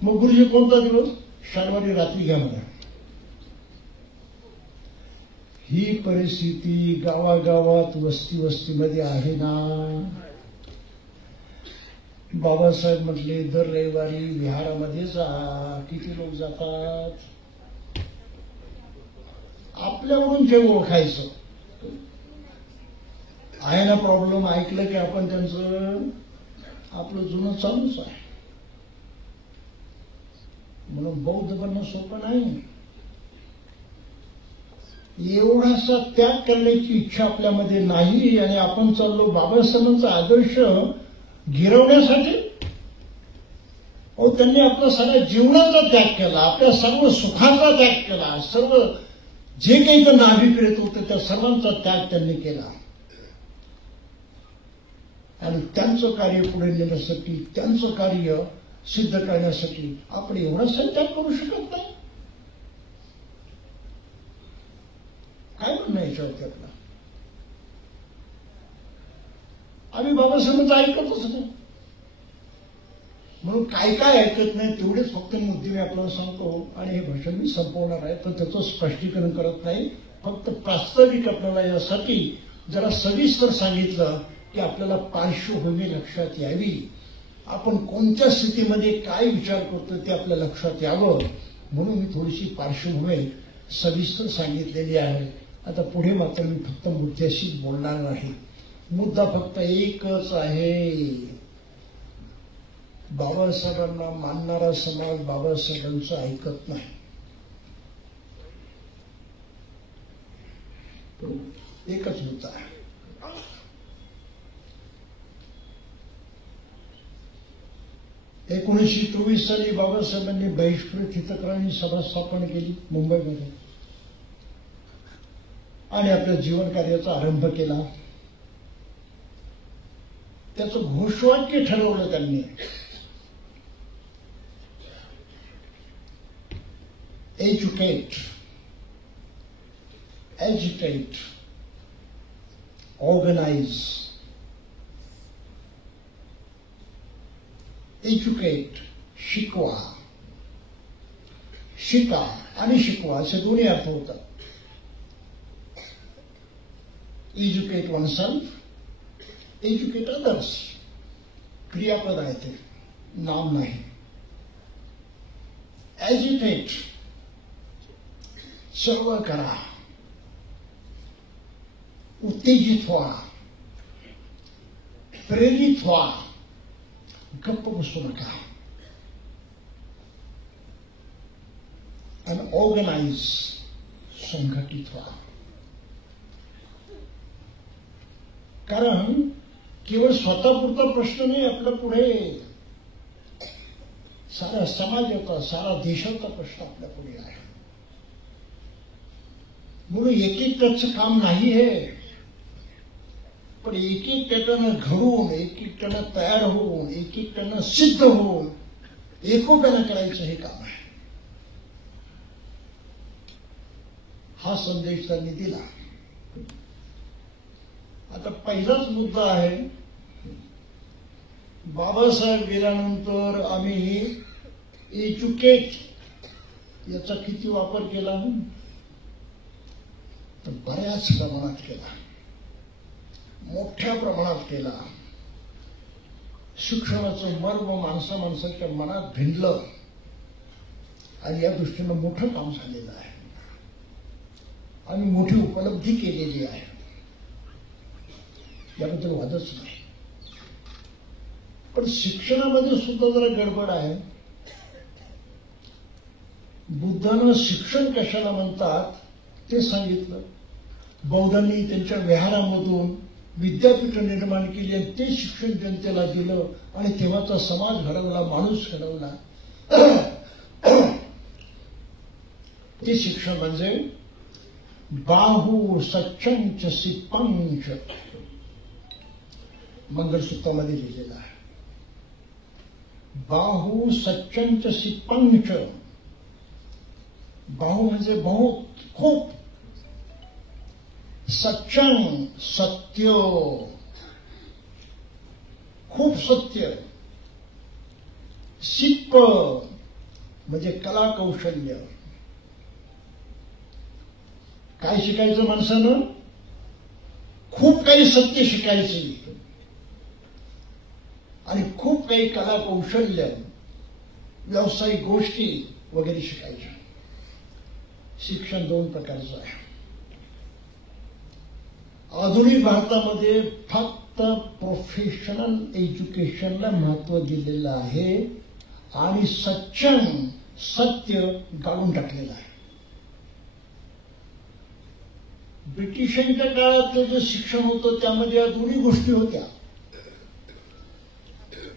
मग गुरुजी कोणता दिवस, शनिवारी रात्री घ्या म्हणा. ही परिस्थिती गावागावात वस्तीमध्ये आहे ना. बाबासाहेब म्हटले दर रविवारी विहारामध्ये जा. किती लोक जातात, आपल्यावरून जे ओळखायचं आहे ना. प्रॉब्लेम ऐकलं की आपण त्यांचं आपलं जुनं चालूच आहे. म्हणून बौद्ध बनणं सोपं नाही. एवढासा त्याग करण्याची इच्छा आपल्यामध्ये नाही आणि आपण चाललो बाबासाहेबांचा आदर्श गिरवण्यासाठी. त्यांनी आपला सगळ्या जीवनाचा त्याग केला, आपल्या सर्व सुखाचा त्याग केला, सर्व जे काही त्यांना अभिप्रेत होतं त्या सर्वांचा त्याग त्यांनी केला. आणि त्यांचं कार्य पुढे नेण्यासाठी, त्यांचं कार्य सिद्ध करण्यासाठी आपण एवढासा त्याग करू शकत नाही. काय म्हणणं याच्यावरती आपला. आम्ही बाबासाहेबांचं ऐकतच नाही. म्हणून काय काय ऐकत नाही तेवढेच फक्त मुद्दे मी आपल्याला सांगतो आणि हे भाषण मी संपवणार आहे, तर त्याचं स्पष्टीकरण करत नाही. फक्त प्रास्ताविक आपल्याला यासाठी जरा सविस्तर सांगितलं की आपल्याला पार्श्वभूमी लक्षात यावी, आपण कोणत्या स्थितीमध्ये काय विचार करतो ते आपल्या लक्षात यावं, म्हणून मी थोडीशी पार्श्वभूमी सविस्तर सांगितलेली आहे. आता पुढे मात्र मी फक्त मुद्द्याशीच बोलणार नाही. मुद्दा फक्त एकच आहे, बाबासाहेबांना मानणारा समाज बाबासाहेबांचं ऐकत नाही. एकच मुद्दा आहे. एकोणीसशे 24 साली बाबासाहेबांनी बहिष्कृत हितकांनी सभा स्थापन केली मुंबईमध्ये आणि आपल्या जीवन कार्याचा आरंभ केला. त्याचं घोषवाक्य ठरवलं त्यांनी, एज्युकेट, एज्युकेट, ऑर्गनाइज. एज्युकेट शिकवा, शिका आणि शिकवा असे दोन्ही अर्थ होतात. Educate oneself, educate others. क्रियापद आहे ते, नाम नाही. एज्युकेट सर्व करा, उत्तेजित व्हा, प्रेरित व्हा, गप्प बसू नका. आणि ऑर्गनाइज संघटित व्हा. कारण केवळ स्वतःपुरता प्रश्न नाही आपल्या पुढे, सारा समाजाचा, सारा देशाचा प्रश्न आपल्या पुढे आहे. म्हणून एकट्याचं काम नाही हे, पण एकट्यानं घडून, एकट्यानं तयार होऊन, एकट्यानं सिद्ध होऊन एकोप्यानं करायचं हे काम आहे. हा संदेश त्यांनी दिला. आता पहिलाच मुद्दा आहे, बाबासाहेब गेल्यानंतर आम्ही एज्युकेट याचा किती वापर केला? तर बऱ्याच प्रमाणात केला, मोठ्या प्रमाणात केला. शिक्षणाचं मर्म माणसाच्या मनात भिनलं आणि या दृष्टीनं मोठं काम झालेलं आहे आणि मोठी उपलब्धी केलेली आहे, याबद्दल वादच नाही. पण शिक्षणामध्ये सुद्धा जरा गडबड आहे. बुद्धानं शिक्षण कशाला म्हणतात ते सांगितलं. बौद्धांनी त्यांच्या विहारामधून विद्यापीठ निर्माण केली आणि ते शिक्षण जनतेला दिलं आणि तेव्हाचा समाज घडवला, माणूस घडवला. ते शिक्षण म्हणजे बाहू सच्चंच सिप्पंच, मंगलसूत्रामध्ये लिहिलेलं आहे. बाहू सच्चंच सिप्पंच. बाहू म्हणजे बहुत, खूप. सच्चन सत्य, खूप सत्य. सिप्प म्हणजे कला कौशल्य. काय शिकायचं माणसानं? खूप काही सत्य शिकायचं आणि खूप काही कला कौशल्य, व्यावसायिक गोष्टी वगैरे शिकायच्या. शिक्षण दोन प्रकारचं आहे. आधुनिक भारतामध्ये फक्त प्रोफेशनल एज्युकेशनला महत्व दिलेलं आहे आणि सच्चन सत्य गाळून टाकलेलं आहे. ब्रिटिशांच्या काळातलं जे शिक्षण होतं त्यामध्ये या दोन्ही गोष्टी होत्या,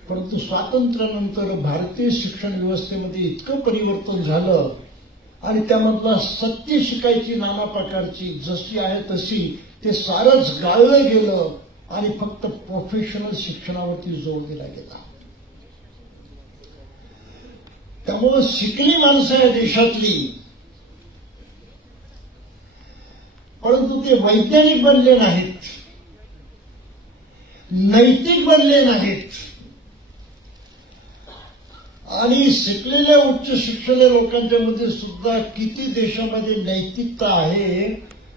परंतु स्वातंत्र्यानंतर भारतीय शिक्षण व्यवस्थेमध्ये इतकं परिवर्तन झालं आणि त्यामधला सत्य शिकायची नाना प्रकारची जशी आहे तशी ते सारंच गाळलं गेलं आणि फक्त प्रोफेशनल शिक्षणावरती जोर दिला गेला. त्यामुळे शिकली माणसं आहे देशातली, परंतु ते वैज्ञानिक बनले नाहीत, नैतिक बनले नाहीत. आणि शिकलेल्या उच्च शिक्षलेल्या लोकांच्या मध्ये सुद्धा किती देशामध्ये नैतिकता आहे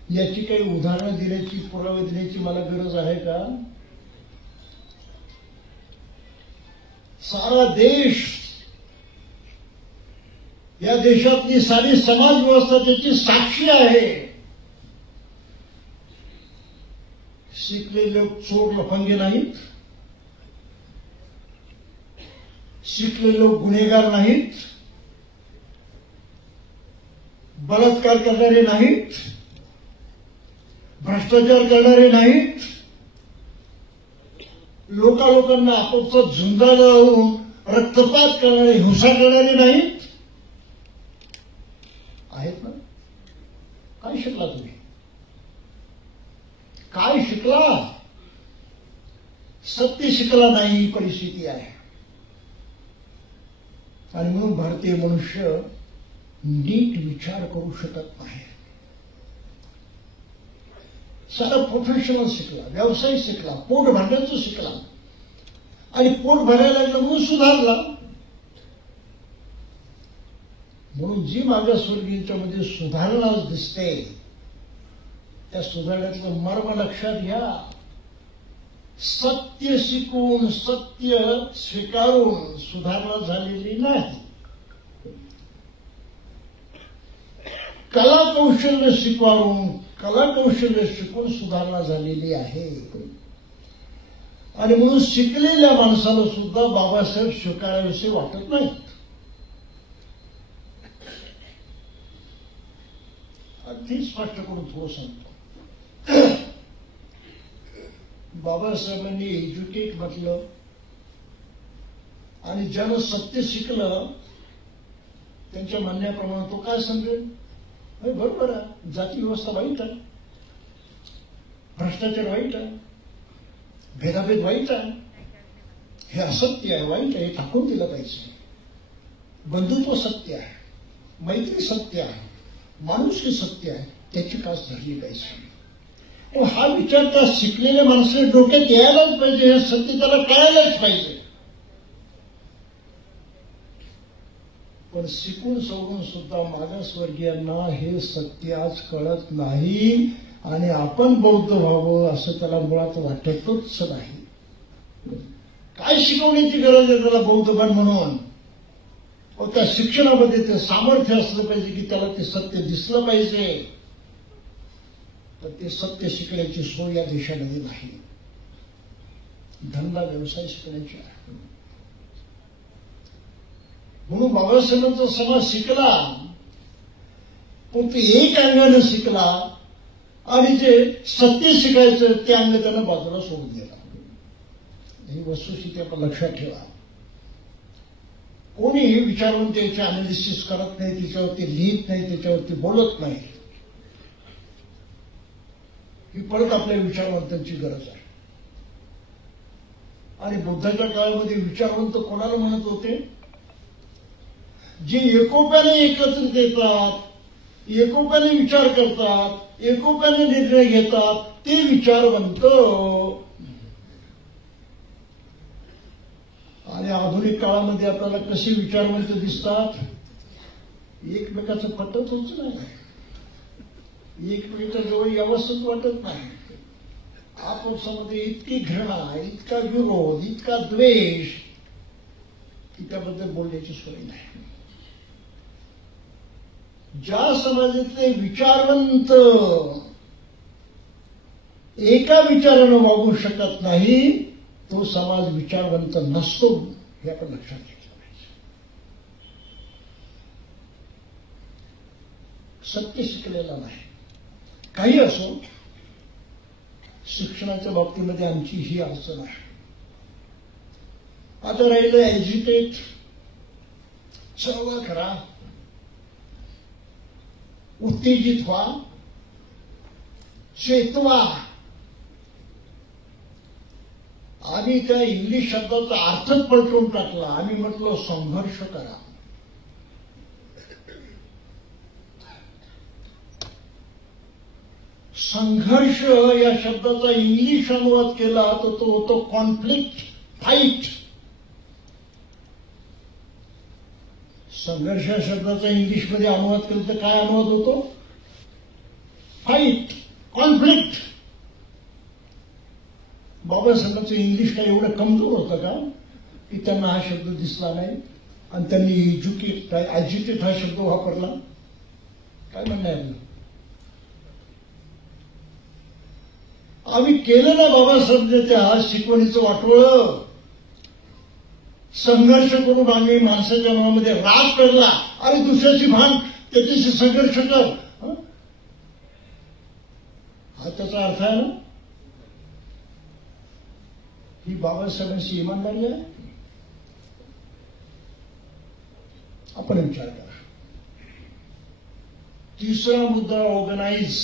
याची काही उदाहरणं देण्याची, पुरावे देण्याची मला गरज आहे का? सारा देश, या देशातली सारी समाज व्यवस्था त्याची साक्षी आहे. शिकलेले चोर लफंगे नाहीत, शिकलेले लोक गुन्हेगार नाहीत, बलात्कार करणारे नाहीत, भ्रष्टाचार करणारे नाहीत, लोकांना आपोआप झुंजाला लावून रक्तपात करणारे, हिंसा करणारे नाहीत. आहेत ना? काय शिकला तुम्ही? काय शिकला? सत्य शिकला नाही ही परिस्थिती आहे. आणि म्हणून भारतीय मनुष्य नीट विचार करू शकत नाही. सगळं प्रोफेशनल शिकला, व्यवसाय शिकला, पोट भरण्याचं शिकला आणि पोट भरायला लागलं म्हणून सुधारला. म्हणून जी मागासवर्गीयांच्यामध्ये सुधारणा दिसते त्या सुधारण्यातलं मर्म लक्षात घ्या. सत्य शिकून, सत्य स्वीकारून सुधारणा झालेली नाही. कला कौशल्य स्वीकारून, कला कौशल्य शिकून सुधारणा झालेली आहे. आणि म्हणून शिकलेल्या माणसाला सुद्धा बाबासाहेब स्वीकाराविषयी वाटत नाही. अगदी स्पष्ट करून थोडं सांगतो. बाबासाहेबांनी एज्युकेट म्हटलं आणि ज्यानं सत्य शिकलं त्यांच्या म्हणण्याप्रमाणे तो काय समजेल? बरोबर आहे, जाती व्यवस्था वाईट आहे, भ्रष्टाचार वाईट आहे, भेदाभेद वाईट आहे, हे असत्य आहे, वाईट आहे, हे टाकून दिलं पाहिजे. बंधुत्व सत्य आहे, मैत्री सत्य आहे, माणुसकी सत्य आहे, त्याची कास धरली पाहिजे. पण हा विचार त्या शिकलेल्या माणसाच्या डोक्यात यायलाच पाहिजे, हे सत्य त्याला कळायलाच पाहिजे. पण शिकून सवरून सुद्धा मागासवर्गीयांना हे सत्य आज कळत नाही आणि आपण बौद्ध व्हावं असं त्याला मुळात वाटतच नाही. काय शिकवण्याची गरज आहे त्याला बौद्ध बन म्हणून? त्या शिक्षणामध्ये ते सामर्थ्य असलं पाहिजे की त्याला ते सत्य दिसलं पाहिजे. तर ते सत्य शिकण्याची सोय या देशामध्ये नाही. धंदा व्यवसाय शिकण्याची आहे. म्हणून बाबासाहेबांचा समाज शिकला, पण तो एक अंगाने शिकला आणि जे सत्य शिकायचं ते अंग त्यानं बाजूला सोडून दिला. ही वस्तुस्थिती आपण लक्षात ठेवा. कोणीही विचारून त्याचे अनालिसिस करत नाही, त्याच्यावरती लिहित नाही, त्याच्यावरती बोलत नाही. ही परत आपल्या विचारवंतांची गरज आहे. आणि बुद्धाच्या काळामध्ये विचारवंत कोणाला म्हणत होते? जे एकोप्याने एकत्रित येतात, एकोप्याने विचार करतात, एकोप्याने निर्णय घेतात, ते विचारवंत. आणि आधुनिक काळामध्ये आपल्याला कसे विचारवंत दिसतात? एकमेकाचं पटत होत नाही, एकमेकाच्या जवळ यावंसच वाटत नाही. आपसामध्ये इतकी घृणा, इतका विरोध, इतका द्वेष की त्याबद्दल बोलण्याची सोय नाही. ज्या समाजातले विचारवंत एका विचारानं वागू शकत नाही, तो समाज विचारवंत नसतो, हे आपण लक्षात घेतलं पाहिजे. सत्य शिकलेला नाही. काही असो, शिक्षणाच्या बाबतीमध्ये आमची ही अडचण आहे. आता राहिलं एज्युकेट, चळवळ करा, उत्तेजित व्हा, चेतवा. आम्ही त्या इंग्लिश शब्दाचा अर्थच पलटून टाकला. आम्ही म्हटलं संघर्ष करा. संघर्ष या शब्दाचा इंग्लिश अनुवाद केला तर तो होतो कॉन्फ्लिक्ट, फाईट. संघर्ष या शब्दाचा इंग्लिशमध्ये अनुवाद केला तर काय अनुवाद होतो? Fight, conflict. बाबासाहेबांचं इंग्लिश काय एवढं कमजोर होतं का की त्यांना हा शब्द दिसला नाही आणि त्यांनी एज्युकेट हा शब्द वापरला? काय म्हणणं आहे? आम्ही केलं ना बाबासाहेबांच्या शिकवणीचं वाटोळं. संघर्ष करून आम्ही माणसाच्या मनामध्ये राग करला. अरे दुसऱ्याची भान, त्याच्याशी संघर्ष कर, हा त्याचा अर्थ आहे ना? ही बाबासाहेबांची इमानदारी आहे? आपण विचार करा. तिसरा मुद्दा ऑर्गनाइज.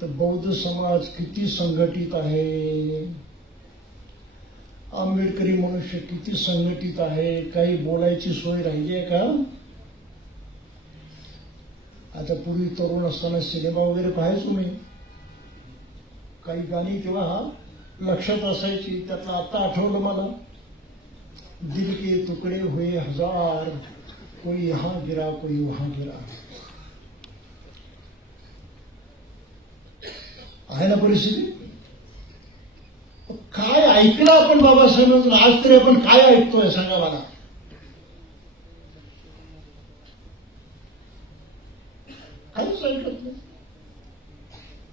तर बौद्ध समाज किती संघटित आहे, आंबेडकरी मनुष्य किती संघटित आहे, काही बोलायची सोय राहिली आहे का? आता पूर्वी तरुण असताना सिनेमा वगैरे पाहायचो मी. काही गाणी तेव्हा लक्षात असायची. त्यातलं आता आठवलं मला, दिल के तुकडे हुए हजार, कोई यहां गिरा कोई वहां गिरा. आहे ना परिस्थिती? काय ऐकलं आपण बाबासाहेबांचं? आज तरी आपण काय ऐकतोय सांगा मला? काहीच ऐकत नाही.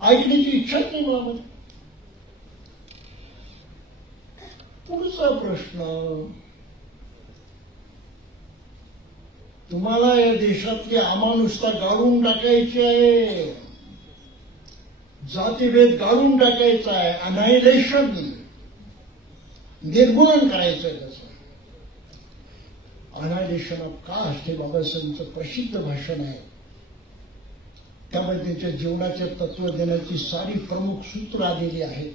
ऐकण्याची इच्छाच नाही मला. पुढचा प्रश्न, तुम्हाला या देशातली अमानुषता गाळून टाकायची आहे, जातीभेद गाळून टाकायचा आहे, अनायलेशन, निर्मूलन करायचं आहे. त्याचं अनायलेशन ऑफ कास्ट हे बाबासाहेबांचं प्रसिद्ध भाषण आहे. त्यामध्ये त्यांच्या जीवनाच्या तत्व देण्याची सारी प्रमुख सूत्र आलेली आहेत.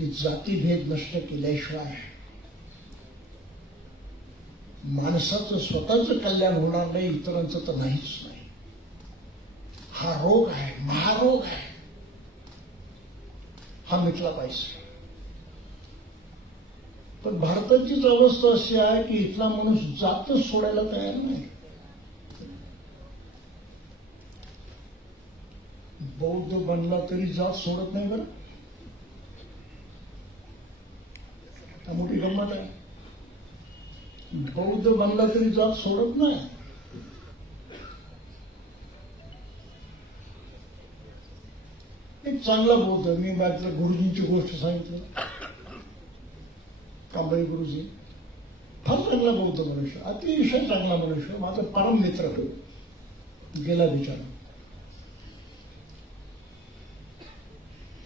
की जातीभेद नष्ट केल्याशिवाय माणसाचं स्वतःचं कल्याण होणार नाही, इतरांचं तर नाहीच नाही. हा रोग आहे, महारोग आहे, हा मिटला पाहिजे. पण भारताचीच अवस्था अशी आहे की इथला माणूस जातच सोडायला तयार नाही. बौद्ध बनला तरी जात सोडत नाही बरं. हा मोठी गंमत आहे. बौद्ध बनला तरी जात सोडत नाही. एक चांगला बौद्ध, मी माझ्या गुरुजींची गोष्ट सांगितली, कांबळे गुरुजी, फार चांगला बौद्ध मनुष्य, अतिशय चांगला मनुष्य, माझा परम मित्र तो, गेला बिचारा.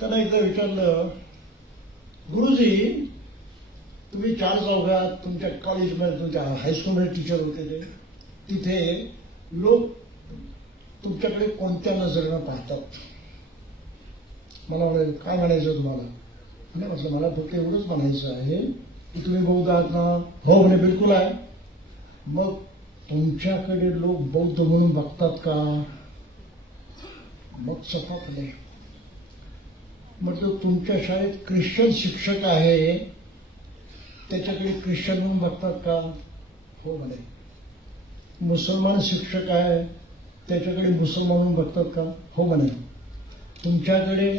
त्याला एकदा विचारलं, गुरुजी तुम्ही 4 चौघात तुमच्या कॉलेजमध्ये, तुमच्या हायस्कूलमध्ये टीचर होते ते, तिथे लोक तुमच्याकडे कोणत्या नजरेनं पाहतात? मला म्हणाले, काय म्हणायचं तुम्हाला? नाही म्हटलं, मला फक्त एवढंच म्हणायचं आहे की तुम्ही बौद्ध आहात ना? हो म्हणे, बिलकुल आहे. मग तुमच्याकडे लोक बौद्ध म्हणून बघतात का? मग चपकले. म्हटलं, तुमच्या शाळेत ख्रिश्चन शिक्षक आहे, त्याच्याकडे ख्रिश्चन म्हणून बघतात का? हो म्हणे. मुसलमान शिक्षक आहे, त्याच्याकडे मुसलमान म्हणून बघतात का? हो म्हणे. तुमच्याकडे?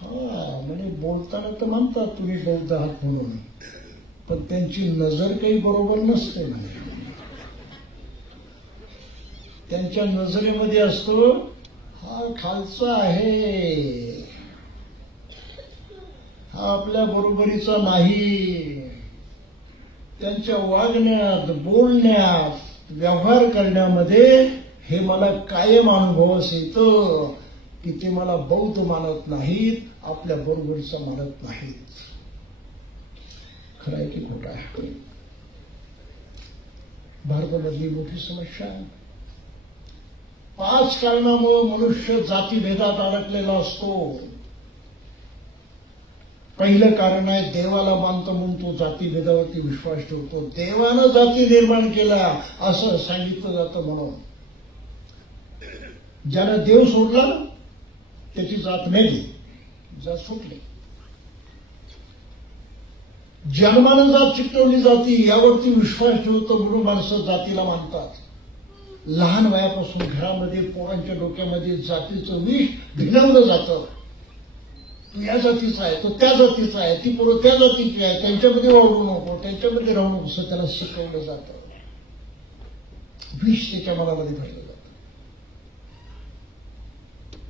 हा म्हणे, बोलताना तर म्हणतात तुम्ही बौद्ध आहात म्हणून, पण त्यांची नजर काही बरोबर नसते म्हणे. त्यांच्या नजरेमध्ये असतो हा खालचा आहे, हा आपल्या बरोबरीचा नाही. त्यांच्या वागण्यात, बोलण्यात, व्यवहार करण्यामध्ये हे मला कायम अनुभवास येतं की ते मला बौद्ध मानत नाहीत, आपल्या बरोबरीचा मानत नाहीत. खरं आहे की खोटं आहे? भारतामधली मोठी समस्या आहे. 5 कारणामुळे मनुष्य जातीभेदात अडकलेला असतो. पहिलं कारण आहे, देवाला मानतो म्हणून तो जातीभेदावरती विश्वास ठेवतो. देवानं जाती निर्माण केला असं सांगितलं जातं म्हणून. ज्यानं देव सोडला त्याची जात मेली, जात सुटली. जन्मानं जात चिकटवली जाती यावरती विश्वास ठेवतो म्हणून माणसं जातीला मानतात. लहान वयापासून घरामध्ये पोरांच्या डोक्यामध्ये जातीचं विष भिनवलं जातं. तू या जातीचा आहे, तो त्या जातीचा आहे, ती पोरं त्या जातीची आहे, त्यांच्यामध्ये वावरू नको, त्यांच्यामध्ये राहू नको असं त्याला शिकवलं जातं. विष त्याच्या मनामध्ये भरलं जातं.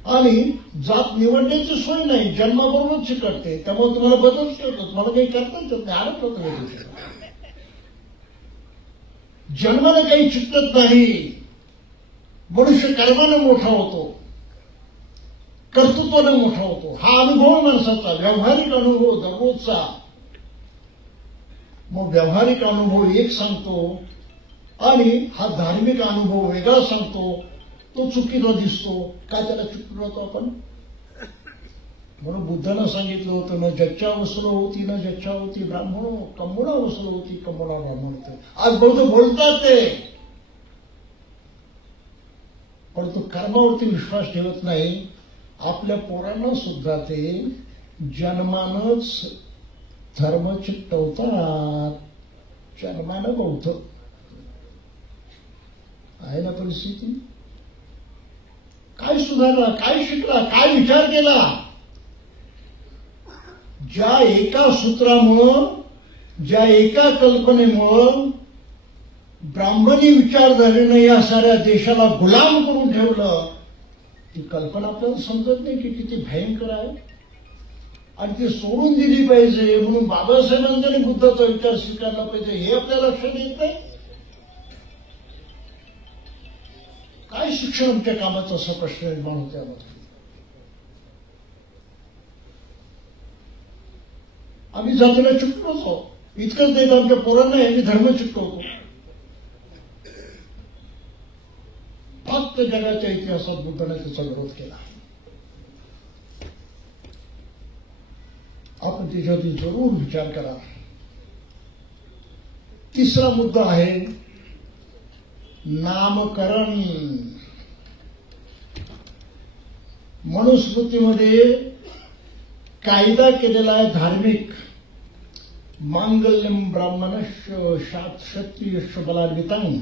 आणि जात निवडण्याची सोय नाही, जन्माबरोबर चिकटते. त्यामुळे तुम्हाला बदल ठेवतो, तुम्हाला काही करताच येत नाही, अडकलं तुम्ही. जन्माला काही चिकटत नाही. मनुष्य कर्मानं मोठा होतो, कर्तृत्वानं मोठा होतो. हा अनुभव माणसाचा, व्यावहारिक अनुभव दररोजचा. मग व्यावहारिक अनुभव एक सांगतो आणि हा धार्मिक अनुभव वेगळा सांगतो. तो चुकीचा दिसतो का? त्याला चुकून राहतो आपण. म्हणून बुद्धानं सांगितलं होतं, न जच्चा वसलो होती न जच्चा होती ब्राह्मणो, कम्मुणा वसलो होती कम्मुणा ब्राह्मण होते. आज बौद्ध बोलतात ते, पण तो कर्मावरती विश्वास ठेवत नाही. आपल्या पोरांना सुद्धा ते जन्मानंच धर्म चिकटवतात. जन्मानं बौद्ध आहे ना परिस्थिती. काय सुधारला, काय शिकला, काय विचार केला? ज्या एका सूत्रामुळं, ज्या एका कल्पनेमुळं ब्राह्मणी विचारधारेनं या साऱ्या देशाला गुलाम करून ठेवलं, ती कल्पना आपल्याला समजत नाही की किती भयंकर आहे. आणि ती सोडून दिली पाहिजे म्हणून बाबासाहेबांनी बुद्धाचा विचार स्वीकारला पाहिजे, हे आपल्या लक्षात येत नाही. काय शिक्षण आमच्या कामाचा असा प्रश्न निर्माण होतो यामध्ये. आम्ही जातीला चिकटलोच आहोत. इतकंच नाही तर आमच्या पोरांना आम्ही धर्म चिकटवतो. फक्त जगाच्या इतिहासात बुद्धाने त्याचा विरोध केला. आपण त्याच्यावरती जरूर विचार करा. तिसरा मुद्दा आहे नामकरण. मनुस्मृतीमध्ये कायदा केलेला आहे धार्मिक. मांगल्यम ब्राह्मणस्य क्षत्रियस्य बलान्वितं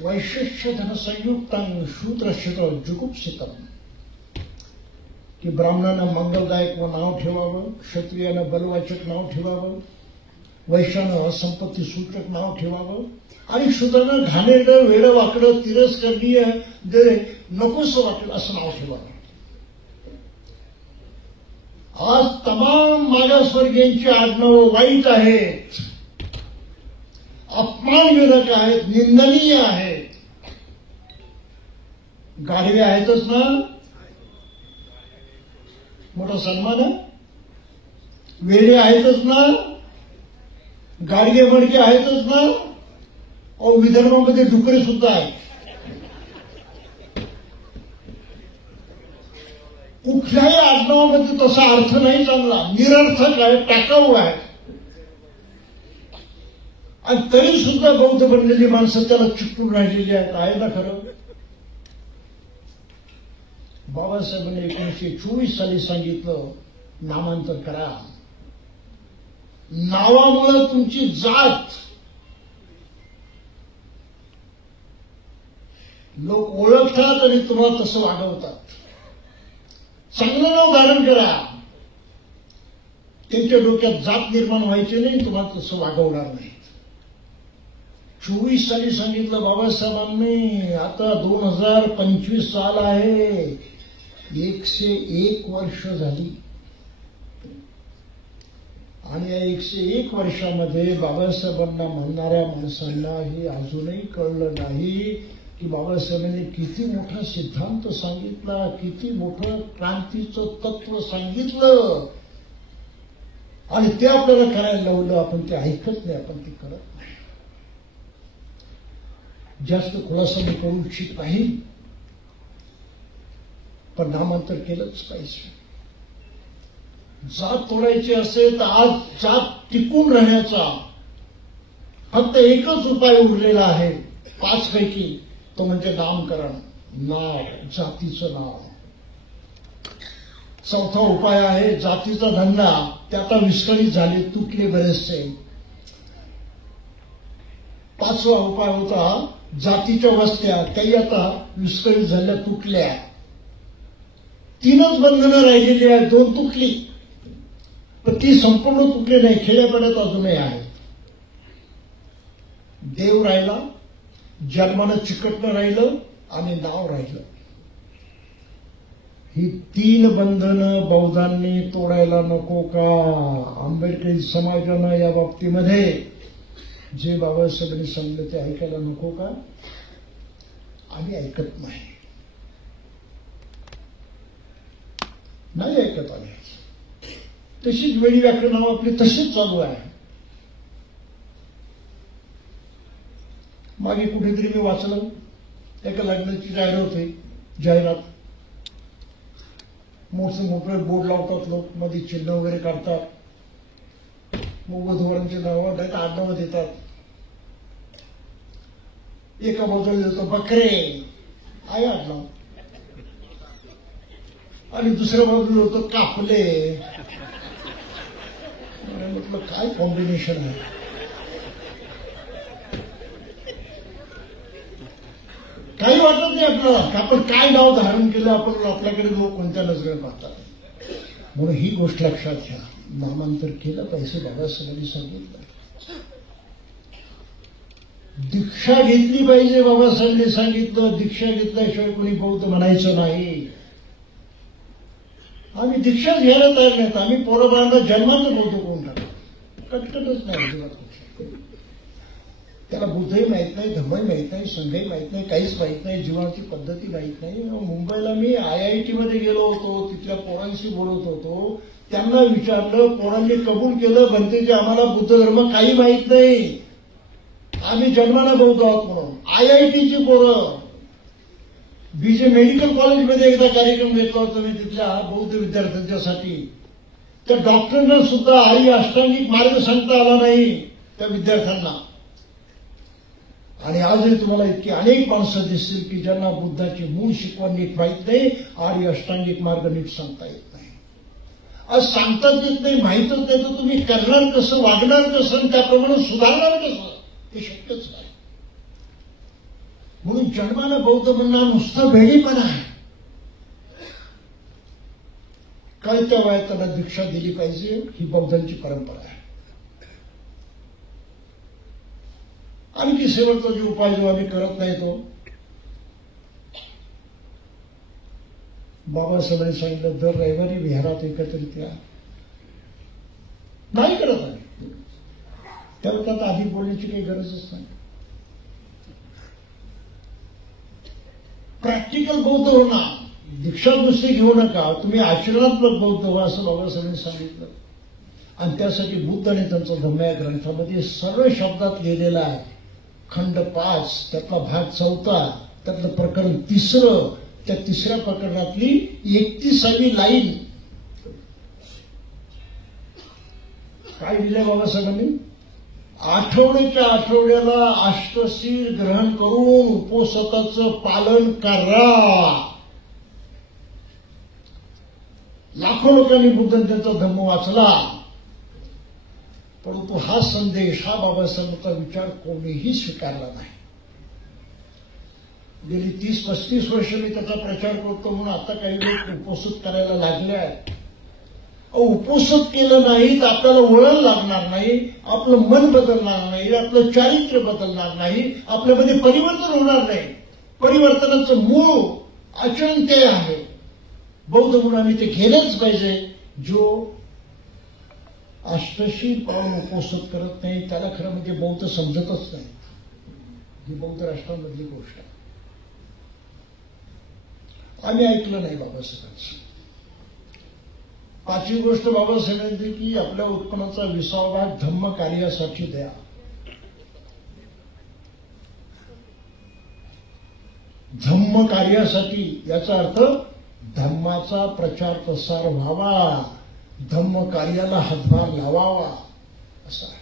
वैश्यस्य धन संयुक्तं शूद्रस्य जुगुप्सितं. की ब्राह्मणानं मंगलदायक नाव ठेवावं, क्षत्रियानं बलवाचक नाव ठेवावं, वैश्यानं संपत्ती सूचक नाव ठेवावं आणि शूद्रानं घाणेरडं वेडं वाकडं तिरस्करणीय जे नकोसं वाटेल असं नाव ठेवावं. आज तमाम मागासवर्गीयांची आडनावं वाईट आहेत, अपमानजनक आहेत, निंदनीय आहेत. गाढवे आहेतच ना, मोठा सन्मान आहे. वेडे आहेतच ना, गाडगे मडके आहेतच ना. अहो विदर्भामध्ये डुकरे सुद्धा आहेत. कुठल्याही आडनावामध्ये तसा अर्थ नाही चांगला, निरर्थक आहे, टाकाऊ आहे. आणि तरी सुद्धा बौद्ध बनलेली माणसं त्याला चिकटून राहिलेली आहेत. आहे ना खरं? बाबासाहेबांनी 1924 साली सांगितलं नामांतर करा. नावामुळे तुमची जात लोक ओळखतात आणि तुम्हाला तसं वागवतात. चांगलं नाव धारण करा, त्यांच्या डोक्यात जात निर्माण व्हायची नाही, तुम्हाला तसं वागवणार नाही. 24 साली सांगितलं बाबासाहेबांनी. आता 2025 साल आहे, 101 वर्ष झाली. आणि या 101 वर्षामध्ये बाबासाहेबांना म्हणणाऱ्या माणसांना हे अजूनही कळलं नाही की बाबासाहेबांनी किती मोठा सिद्धांत सांगितला, किती मोठं क्रांतीचं तत्व सांगितलं आणि ते आपल्याला करायला लावलं. आपण ते ऐकत नाही, आपण ते करत नाही. जास्त खुलासा मी करू इच्छित नाही, पण नामांतर केलंच पाहिजे. जात तोडायची असेल तर आज जात टिकून राहण्याचा फक्त एकच उपाय उरलेला आहे 5 पैकी, तो म्हणजे नामकरण. नाव, जातीचं नाव. चौथा उपाय आहे जातीचा धंदा. ते आता विस्कळीत झाले, तुटले बरेचसे. 5वा उपाय होता जातीच्या वस्त्या, त्याही आता विस्कळीत झाल्या, तुटल्या. 3च बंधनं राहिलेली आहेत, 2 तुटली, पण ती संपूर्ण तुटली नाही, खेड्यापाड्यात अजूनही आहे. देव राहिला, जन्मानं चिकटणं राहिलं आणि नाव राहिलं. ही 3 बंधनं बौद्धांनी तोडायला नको का? आंबेडकरी समाजानं या बाबतीमध्ये जे बाबासाहेबांनी सांगितलं ते ऐकायला नको का? आम्ही ऐकत नाही ऐकत आम्ही. तशीच वेळी व्याकरण आपली तशीच चालू आहे. मागे कुठेतरी मी वाचलं, एका लग्नाची जाहिरात. मोठे बोर्ड लावतात लोक, मध्ये चिन्ह वगैरे काढतात, मग वधूवरांची नावं नाही तर आडनावं देतात. एका बाजूला देतो बकरे आहे आडनाव, आणि दुसऱ्या बाजूला होतं कापले. म्हटलं काय कॉम्बिनेशन आहे. काही वाटत नाही आपल्याला की आपण काय नाव धारण केलं, आपण आपल्याकडे लोक कोणत्या नजरेने पाहतात. म्हणून ही गोष्ट लक्षात घ्या, नामांतर केलं पाहिजे. बाबासाहेबांनी सांगितलं दीक्षा घेतली पाहिजे. बाबासाहेबांनी सांगितलं दीक्षा घेतल्याशिवाय कोणी बौद्ध म्हणायचं नाही. आम्ही दीक्षाच घ्यायला तयार नाहीत. आम्ही पोराबाळांना जन्माचं बौद्ध करून टाकतो, कटकटच नाही अजिबात. त्याला बुद्धही माहित नाही, धर्मही माहित नाही, संघही माहित नाही, काहीच माहित नाही, जीवनाची पद्धती माहित नाही. मुंबईला मी IIT मध्ये गेलो होतो, तिथल्या पोरांशी बोलत होतो. त्यांना विचारलं, पोरांनी कबूल केलं भंतेजी आम्हाला बुद्ध धर्म काही माहित नाही, आम्ही जन्माला बौद्ध आहोत म्हणून. IITची पोरं. BJ मेडिकल कॉलेजमध्ये एकदा कार्यक्रम घेतला होता मी तिथल्या बौद्ध विद्यार्थ्यांच्यासाठी. त्या डॉक्टरना सुद्धा आर्य अष्टांगिक मार्ग सांगता आला नाही त्या विद्यार्थ्यांना. आणि आजही तुम्हाला इतकी अनेक माणसं दिसतील की ज्यांना बुद्धाची मूळ शिकवण नीट माहीत नाही, आर्य अष्टांगिक मार्ग नीट सांगता येत नाही. आज सांगताच येत नाही, माहीतच नाही, तर तुम्ही करणार कसं, वागणार कसं, आणि त्याप्रमाणे सुधारणार कसं, ते शक्यच नाही. म्हणून जन्माला बौद्ध म्हणणार नुसतं वेळीपणा आहे. कळत्या वयात त्यांना दीक्षा दिली पाहिजे, ही बौद्धांची परंपरा आहे. आणखी शेवटचा जो उपाय जो आम्ही करत नाही तो बाबासाहेबांनी सांगितलं, दर रविवारी विहारात एकत्रित या. नाही करत आम्ही. त्याला त्यात आधी बोलण्याची काही गरजच नाही. प्रॅक्टिकल बौद्ध होणार, दीक्षा नुसती घेऊ नका, तुम्ही आचरणात्मक बौद्ध व्हा असं बाबासाहेबांनी सांगितलं. आणि त्यासाठी बुद्ध आणि त्यांचा धम्म या ग्रंथामध्ये सर्व शब्दात लिहिलेला आहे. खंड 5 त्यातला भाग 4, त्यातलं प्रकरण 3, त्या 3ऱ्या प्रकरणातली 31वी लाईन काय लिहिलंय बाबासाहेबांनी? आठवड्याच्या आठवड्याला अष्टशील ग्रहण करून उपोषणाचं पालन करा. लाखो लोकांनी बुद्ध त्यांचा धम्म वाचला, परंतु हा संदेश, हा बाबासाहेबांचा विचार कोणीही स्वीकारला नाही. गेली 30-35 वर्ष मी त्याचा प्रचार करतो, म्हणून आता काही लोक उपोषित करायला लागले आहेत. उपोषित केलं नाही तर आपल्याला वळण लागणार नाही, आपलं मन बदलणार नाही, आपलं चारित्र्य बदलणार नाही, आपल्यामध्ये परिवर्तन होणार नाही. परिवर्तनाचं मूळ आचरण ते आहे. बौद्ध म्हणून आम्ही ते केलंच पाहिजे. जो अष्टशील पाळून उपोषित करत नाही त्याला खरं म्हणजे बौद्ध समजतच नाही. ही बौद्ध राष्ट्रांमधली गोष्ट आहे. आम्ही ऐकलं नाही बाबासाहेबांचं. 5वी गोष्ट बाबासाहेबांनी की आपल्या उत्पन्नाचा 20वा भाग धम्म कार्यासाठी द्या. धम्म कार्यासाठी याचा अर्थ धम्माचा प्रचार प्रसार व्हावा, धम्म कार्याला हातभार लावावा असा आहे.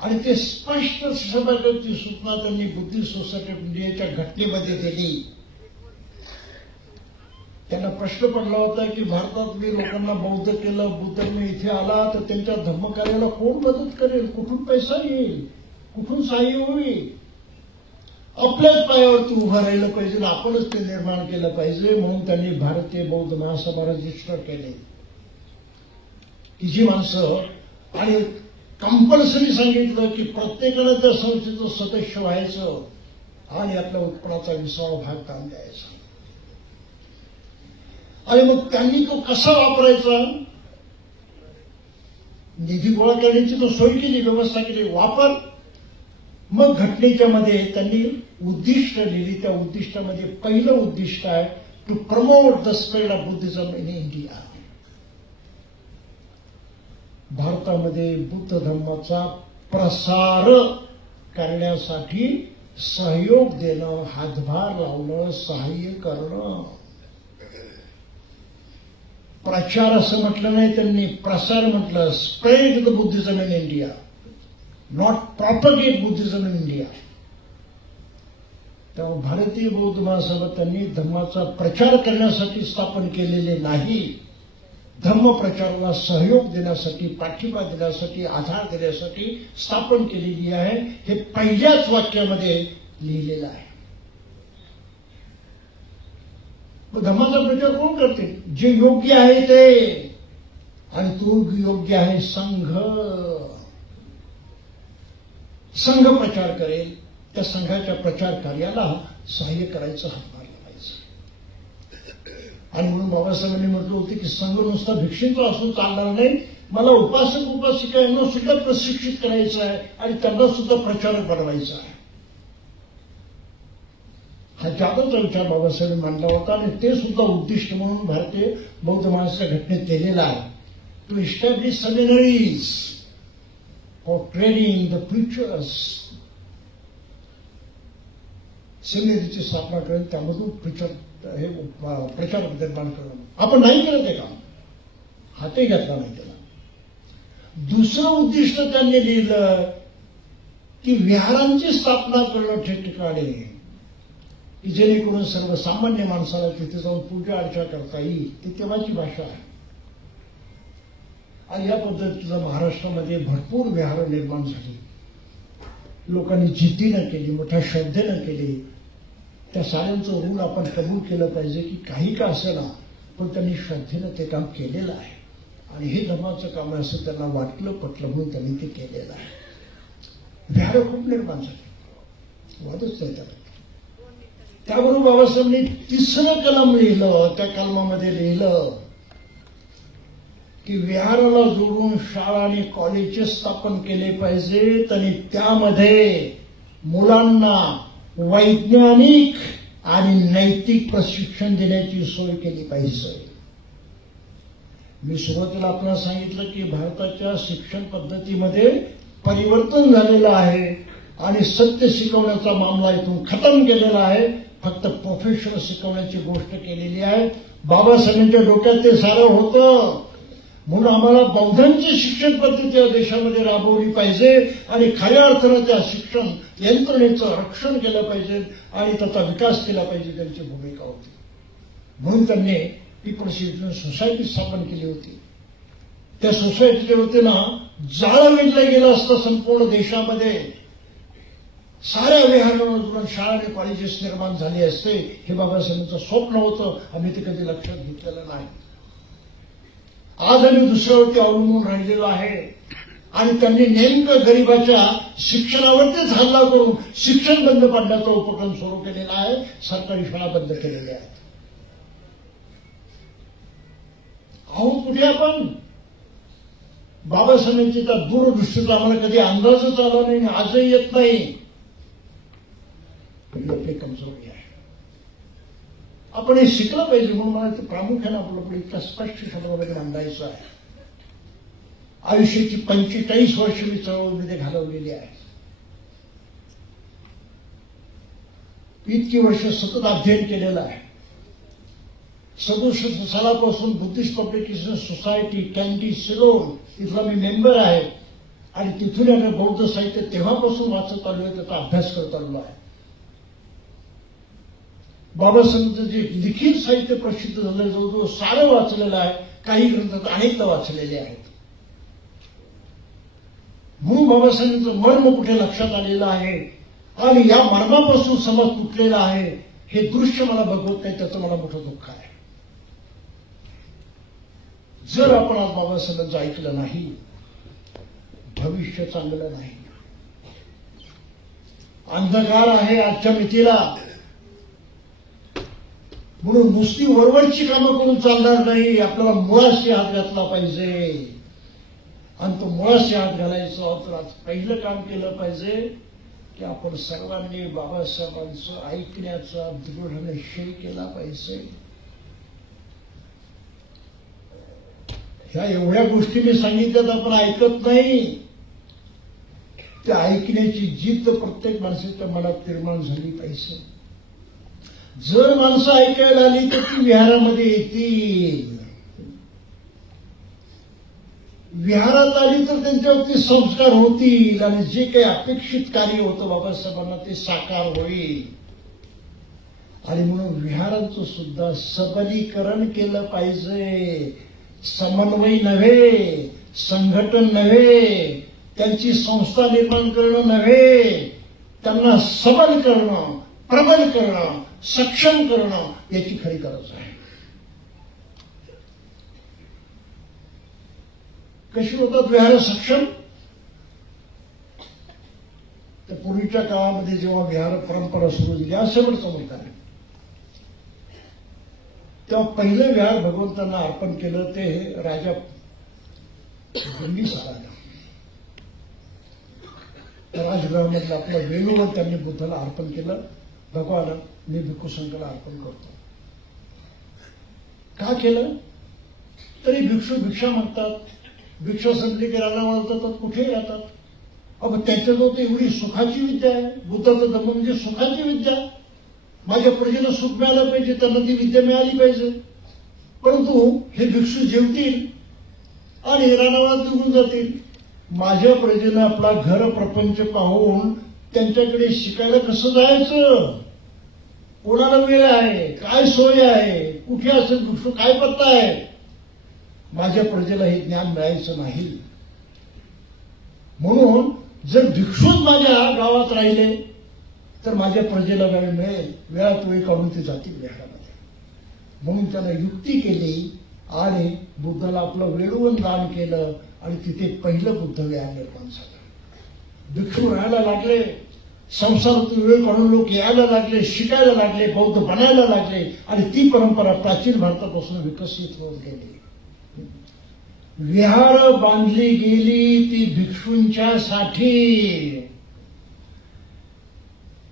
आणि ते स्पष्ट सभागती सूचना त्यांनी बुद्धिस्ट सोसायटी ऑफ इंडियाच्या घटनेमध्ये दिली. त्यांना प्रश्न पडला होता की भारतात मी लोकांना बौद्ध केलं, बुद्ध इथे आला तर त्यांच्या धम्मकार्याला कोण मदत करेल, कुठून पैसा येईल, कुठून सहाय्य होईल. आपल्याच पायावरती उभं राहिलं पाहिजे, आपणच ते निर्माण केलं पाहिजे. म्हणून त्यांनी भारतीय बौद्ध महासभा रजिस्टर केले की जी माणसं, आणि कंपल्सरी सांगितलं की प्रत्येकानं त्या संस्थेचं सदस्य व्हायचं आणि आपल्या उत्पन्नाचा 20वा भाग दान द्यायचा. आणि मग त्यांनी तो कसा वापरायचा, निधी गोळा करण्याची तो सोय केली, व्यवस्था केली, वापर. मग घटनेच्या मध्ये त्यांनी उद्दिष्ट लिहिली. त्या उद्दिष्टामध्ये पहिलं उद्दिष्ट आहे to promote the spread of Buddhism in India. भारतामध्ये बुद्ध धर्माचा प्रसार करण्यासाठी सहयोग देणं, हातभार लावणं, सहाय्य करणं. प्रचार असं म्हटलं नाही त्यांनी, प्रसार म्हटलं. Spread the Buddhism in India, not propagate Buddhism in India. त्यामुळे भारतीय बौद्ध महासभा त्यांनी धर्माचा प्रचार करण्यासाठी स्थापन केलेले नाही, धर्म प्रचाराला सहयोग देण्यासाठी, पाठिंबा देण्यासाठी, आधार देण्यासाठी स्थापन केलेली आहे. हे पहिल्याच वाक्यामध्ये लिहिलेलं आहे. धर्माचा प्रचार कोण करते? जे योग्य आहे ते, आणि तो योग्य आहे संघ. संघ प्रचार करेल, त्या संघाच्या प्रचार कार्याला सहाय्य करायचं, हातभार लावायचं. आणि म्हणून बाबासाहेबांनी म्हटलं होतं की संघ नुसता भिक्षेचा असून चालणार नाही, मला उपासक उपासिका यांना सुद्धा प्रशिक्षित करायचं आहे आणि त्यांना सुद्धा प्रचारक बनवायचा आहे. हा जागोचा विचार बाबासाहेबांनी मांडला होता आणि ते सुद्धा उद्दिष्ट म्हणून भारतीय बौद्ध महासभा घटनेत केलेला आहे. To establish seminaries for training the preachers. सेमिनरीची स्थापना करेल, त्यामधून प्रचार निर्माण करणं. आपण नाही करत आहे का? हातही घातला नाही त्याला. दुसरं उद्दिष्ट त्यांनी लिहिलं की विहारांची स्थापना करणं ठिकठिकाणी, की जेणेकरून सर्वसामान्य माणसाला तिथे जाऊन पूजा अर्चा करता येईल. ती तेव्हाची भाषा आहे. आणि या पद्धतीनं महाराष्ट्रामध्ये भरपूर विहार निर्माण झाली. लोकांनी जिद्दीनं केली, मोठ्या श्रद्धेनं केली. त्या साऱ्यांचं ऋण आपण कबूल केलं पाहिजे की काही का असेना, पण त्यांनी श्रद्धेनं ते काम केलेलं आहे. आणि हे धर्माचं काम आहे असं त्यांना वाटलं, पटलं, म्हणून त्यांनी ते केलेलं आहे. विहार खूप निर्माण झाले, वादच नाही त्याला. त्याबरोबर बाबासाहेबांनी तिसरं कलम लिहिलं. त्या कलमामध्ये लिहिलं की विहाराला जोडून शाळा आणि कॉलेजेस स्थापन केले पाहिजेत आणि त्यामध्ये मुलांना वैज्ञानिक आणि नैतिक प्रशिक्षण देण्याची सोय केली पाहिजे. मी सुरुवातीला आपल्याला सांगितलं की भारताच्या शिक्षण पद्धतीमध्ये परिवर्तन झालेलं आहे आणि सत्य शिकवण्याचा मामला इथून खतम केलेला आहे. फक्त प्रोफेशनल शिकवण्याची गोष्ट केलेली आहे. बाबासाहेबांच्या डोक्यात ते सारं होतं. म्हणून आम्हाला बौद्धांची शिक्षण पद्धती या देशामध्ये राबवली पाहिजे आणि खऱ्या अर्थानं त्या शिक्षण यंत्रणेचं रक्षण केलं पाहिजे आणि त्याचा विकास केला पाहिजे, त्यांची भूमिका होती. म्हणून त्यांनी पीपल्स एज्युकेशन सोसायटी स्थापन केली होती. त्या सोसायटीच्या वतीनं जाळं विणलं गेलं असतं संपूर्ण देशामध्ये. साऱ्या विहारांमधून शाळा आणि कॉलेजेस निर्माण झाले असते. हे बाबासाहेबांचं स्वप्न होतं. आम्ही ते कधी लक्षात घेतलेलं नाही. आज आम्ही दुसऱ्यावरती अवलंबून राहिलेलो आहे आणि त्यांनी नेमकं गरिबाच्या शिक्षणावरतीच हल्ला करून शिक्षण बंद पाडण्याचा उपक्रम सुरू केलेला आहे. सरकारी शाळा बंद केलेल्या आहेत. आहोत कुठे आपण? बाबासाहेबांची त्या दूरदृष्टीचा आम्हाला कधी अंदाजच आला नाही, आजही येत नाही. आपली कमजोरी आहे. आपण हे शिकलं पाहिजे म्हणून मला ते प्रामुख्याने आपलं पुढे इतक्या स्पष्ट शब्दामध्ये मांडायचं आहे. आयुष्याची 45 वर्ष मी चळवळीमध्ये घालवलेली आहे. इतकी वर्ष सतत अध्ययन केलेलं आहे. 67 सालापासून Buddhist publication society candy Ceylon इथला मी मेंबर आहे आणि तिथून आम्ही बौद्ध साहित्य तेव्हापासून वाचत आलो आहे, त्याचा अभ्यास करत आलो आहे. बाबासाहेबांचं जे लिखित साहित्य प्रसिद्ध झालं जवळजवळ सारं वाचलेलं आहे. काही ग्रंथ अनेकदा वाचलेले आहेत. म्हणून बाबासाहेबांचं मर्म कुठे लक्षात आलेलं आहे आणि या मर्मापासून समाज तुटलेला आहे. हे दृश्य मला बघवत नाही, त्याचं मला मोठं दुःख आहे. जर आपण आज बाबासाहेबांचं ऐकलं नाही, भविष्य चांगलं नाही. अंधकार आहे आजच्या मितीला. म्हणून नुसती वरवरची कामं करून चालणार नाही. आपल्याला मुळाशी हात घातला पाहिजे आणि तो मुळाशी हात घालायचा तर आज पहिलं काम केलं पाहिजे की आपण सर्वांनी बाबासाहेबांचं ऐकण्याचा दृढ निश्चय केला पाहिजे. ह्या एवढ्या गोष्टी मी सांगितल्यात आपण ऐकत नाही. त्या ऐकण्याची जिद्द प्रत्येक माणसाच्या मनात निर्माण झाली पाहिजे. जर माणसं ऐकायला आली तर ती विहारामध्ये येतील. विहारात आली तर त्यांच्यावरती संस्कार होतील आणि जे काही अपेक्षित कार्य होतं बाबासाहेबांना ते साकार होईल. आणि म्हणून विहारांचं सुद्धा सबलीकरण केलं पाहिजे. समन्वय नव्हे, संघटन नव्हे, त्यांची संस्था निर्माण करणं नव्हे, त्यांना सबल करणं, प्रबल करणं, सक्षम करणं याची खरी गरज आहे. कशी होतात विहार सक्षम? तर पूर्वीच्या काळामध्ये जेव्हा विहार परंपरा सुरू झाली, आज शेवटचं म्हणत आहे, तेव्हा पहिलं विहार भगवंतांना अर्पण केलं ते राजा बिंबिसाराला. राजगृहामधलं आपलं वेणूवर त्यांनी बुद्धाला अर्पण केलं. भगवान मी भिक्खू संघाला अर्पण करतो. का केलं? तरी भिक्षू भिक्षा मागतात, भिक्षा संपली की राजा मागतात, कुठेही राहतात. अगं त्यांच्याजवळ एवढी सुखाची विद्या आहे. बुद्धाचा धर्म म्हणजे सुखाची विद्या. माझ्या प्रजेला सुख मिळालं पाहिजे, त्यांना ती विद्या मिळाली पाहिजे. परंतु हे भिक्षू जेवतील आणि इराणावर निघून जातील. माझ्या प्रजेनं आपला घर प्रपंच पाहून त्यांच्याकडे शिकायला कसं जायचं? कोणाला वेळ आहे? काय सोय आहे? कुठे असेल भिक्षू? काय पत्ता आहे? माझ्या प्रजेला हे ज्ञान मिळायचं नाही. म्हणून जर भिक्षूच माझ्या गावात राहिले तर माझ्या प्रजेला वेळ मिळेल. वेळात वेळ काढून ते जातील विहारामध्ये. म्हणून त्याला युक्ती केली आणि बुद्धाला आपलं वेळून दान केलं आणि तिथे पहिलं बुद्ध विहार निर्माण झालं. भिक्षू राहायला लागले, संसारातून वेळ काढून लोक यायला लागले, शिकायला लागले, बौद्ध बनायला लागले आणि ती परंपरा प्राचीन भारतापासून विकसित होत गेली. विहार बांधली गेली ती भिक्षूंच्यासाठी.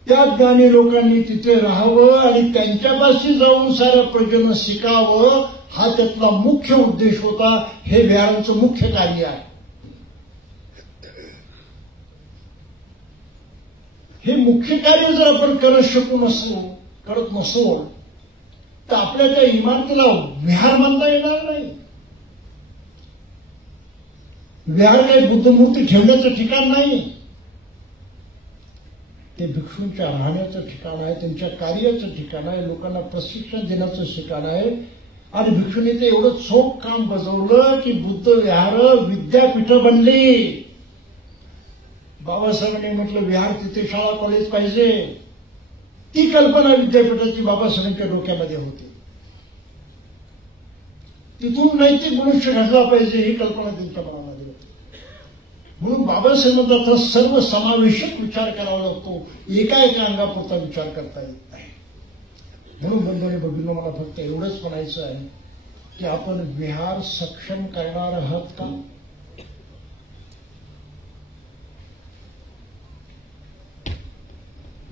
त्या ज्ञानी लोकांनी तिथे राहावं आणि त्यांच्यापाशी जाऊन साऱ्या प्रजेनं शिकावं, हा त्यातला मुख्य उद्देश होता. हे विहारांचं मुख्य कार्य आहे. हे मुख्य कार्य जर आपण करत नसो तर आपल्या त्या इमारतीला विहार मानता येणार नाही. विहार काही बुद्धमूर्ती ठेवण्याचं ठिकाण नाही. ते भिक्षूंच्या राहण्याचं ठिकाण आहे, त्यांच्या कार्याचं ठिकाण आहे, लोकांना प्रशिक्षण देण्याचं ठिकाण आहे. आणि भिक्षूंनी ते एवढं चोख काम बजावलं की बुद्ध विहार विद्यापीठ बनली. बाबासाहेबांनी म्हटलं विहार तिथे शाळा कॉलेज पाहिजे. ती कल्पना विद्यापीठाची बाबासाहेबांच्या डोक्यामध्ये होती. तिथून नैतिक मनुष्य घडला पाहिजे ही कल्पना त्यांच्या मनामध्ये होती. म्हणून बाबासाहेब म्हणतात सर्व समावेशक विचार करावा लागतो, एका अंगापुरता विचार करता येत नाही. म्हणून बंधूंनी भगिनींनो, मला फक्त एवढंच म्हणायचं आहे की आपण विहार सक्षम करणार आहात का?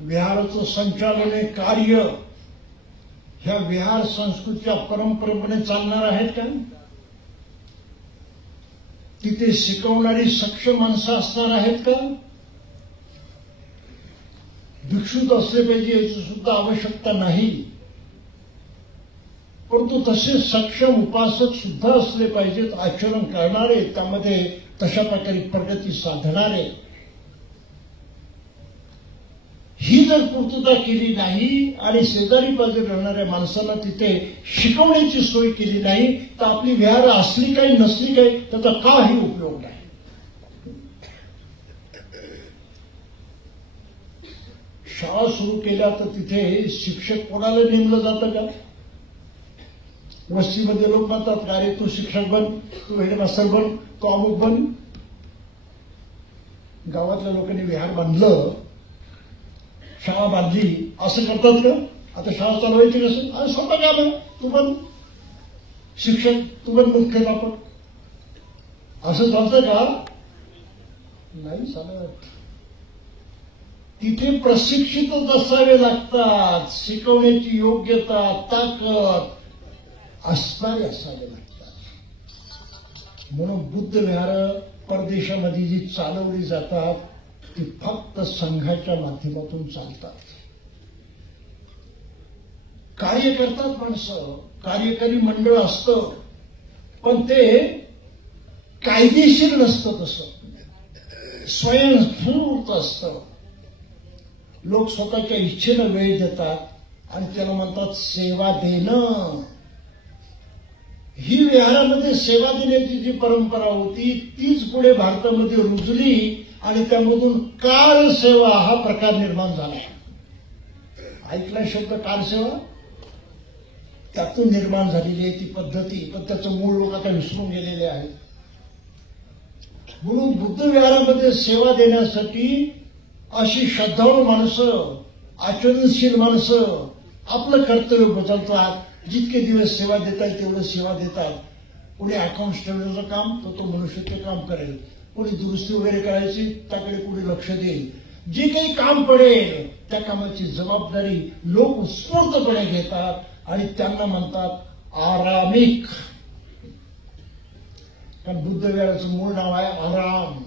विहाराचं संचालन कार्य ह्या विहार संस्कृतीच्या परंपरेने चालणार आहेत का? तिथे शिकवणारी सक्षम माणसं असणार आहेत का? भिक्षुक असले पाहिजे याची सुद्धा आवश्यकता नाही, परंतु तसे सक्षम उपासक सुद्धा असले पाहिजेत, आचरण करणारे, त्यामध्ये तशा प्रकारे प्रगती साधणारे. ही जर पूर्तता केली नाही आणि शेजारी बाजूला राहणाऱ्या माणसांना तिथे शिकवण्याची सोय केली नाही तर आपली विहार असली काही नसली काही त्याचा काही उपयोग नाही. शाळा सुरू केल्या तर तिथे शिक्षक कोणाला नेमलं जातं का? वस्तीमध्ये लोक म्हणतात का रे तू शिक्षक बन, तू हेडमास्टर बन, तू अमुक बन. गावातल्या लोकांनी विहार बांधलं, शाळा बांधली, असं करतात का? आता शाळा चालवायची कसं? आणि स्वतः काम आहे, तू पण शिक्षक, तू पण मुख्याध्यापक, असं चालतं का? नाही चालत. तिथे प्रशिक्षितच असावे लागतात, शिकवण्याची योग्यता, ताकद असणारे असावे लागतात. म्हणून बुद्ध विहार परदेशामध्ये जी चालवली जातात ती फक्त संघाच्या माध्यमातून चालतात. कार्य करतात माणसं, कार्यकारी मंडळ असतं, पण ते कायदेशीर नसतं, तसं स्वयंस्फूर्त असतं. लोक स्वतःच्या इच्छेनं वेळ देतात आणि त्याला म्हणतात सेवा देणं. ही विहारामध्ये सेवा देण्याची जी परंपरा होती तीच पुढे भारतामध्ये रुजली आणि त्यामधून कारसेवा हा प्रकार निर्माण झाला. ऐकला शब्द कारसेवा? त्यातून निर्माण झालेली आहे ती पद्धती, पण त्याचं मूळ लोक आता विसरून गेलेले आहेत. म्हणून बुद्ध विहारामध्ये सेवा देण्यासाठी अशी श्रद्धाळू माणसं, आचरणशील माणसं आपलं कर्तव्य बजावतात. जितके दिवस सेवा देतात तेवढं सेवा देतात. कोणी अकाउंट्स ठेवण्याचं काम तर तो मनुष्य ते काम करेल, कोणी दुरुस्ती वगैरे करायची त्याकडे कोणी लक्ष देईल. जे काही काम पडेल त्या कामाची जबाबदारी लोक उत्स्फूर्तपणे घेतात आणि त्यांना म्हणतात आरामिक. कारण बुद्ध विहाराचं मूळ नाव आहे आराम.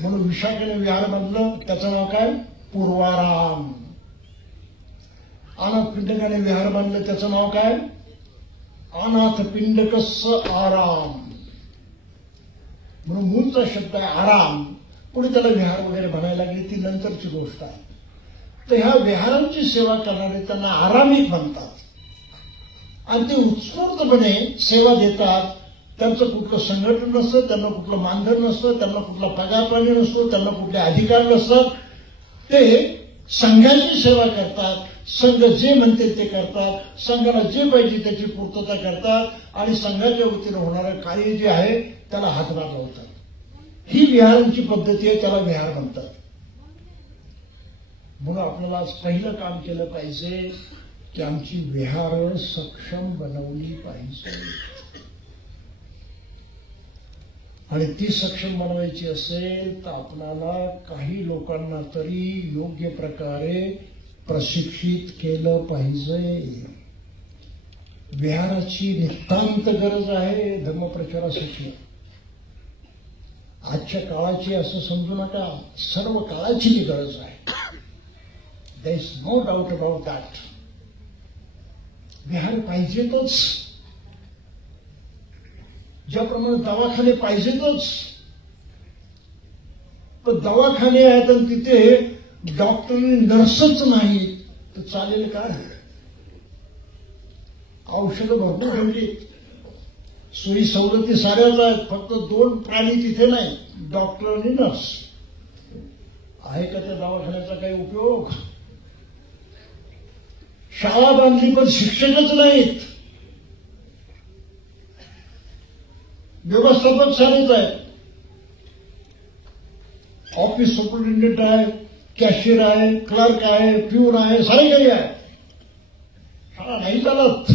म्हणून विशाखेने विहार बांधलं, त्याचं नाव काय? पूर्वाराम. अनाथ पिंडकाने विहार बांधलं, त्याचं नाव काय? अनाथ पिंडकस्य आराम म्हणून मूळचा शब्द आहे आराम. पुढे त्याला विहार वगैरे म्हणायला लागली, ती नंतरची गोष्ट आहे. तर ह्या विहारांची सेवा करणारे त्यांना आरामिक म्हणतात आणि ते उत्स्फूर्तपणे सेवा देतात. त्यांचं कुठलं संघटन नसतं, त्यांना कुठलं मानधन नसतं, त्यांना कुठला पगार पाणी नसतो, त्यांना कुठले अधिकार नसतात. ते संघाची सेवा करतात. संघ जे म्हणते ते करतात. संघाला जे पाहिजे त्याची पूर्तता करतात आणि संघाच्या वतीनं होणारं कार्य जे आहे त्याला हातभार लावतात. ही विहारांची पद्धती आहे, त्याला विहार म्हणतात. म्हणून आपल्याला आज पहिलं काम केलं पाहिजे की आमची विहार सक्षम बनवली पाहिजे. आणि ती सक्षम बनवायची असेल तर आपल्याला काही लोकांना तरी योग्य प्रकारे प्रशिक्षित केलं पाहिजे. विहाराची नितांत गरज आहे धर्मप्रचारासाठी. आजच्या काळाची असं समजू नका, सर्व काळाची ही गरज आहे. There is no doubt about that. विहार पाहिजेतच, ज्याप्रमाणे दवाखाने पाहिजेतच. पण दवाखाने आहेत आणि तिथे डॉक्टर नर्सच नाही तर चालेल का? औषधं भरपूर म्हणजे सोयी सवलती साऱ्याच आहेत, फक्त 2 प्राणी तिथे नाही, डॉक्टर आणि नर्स. आहे का त्या दवाखान्याचा काही उपयोग? शाळा बांधली पण शिक्षकच नाहीत. व्यवस्थापक सारेच आहेत. ऑफिस सुपरिटेंडेंट आहे, कॅशियर आहे, क्लर्क आहे, प्यून आहे, सारे काही आहे. शाळा नाही चालत.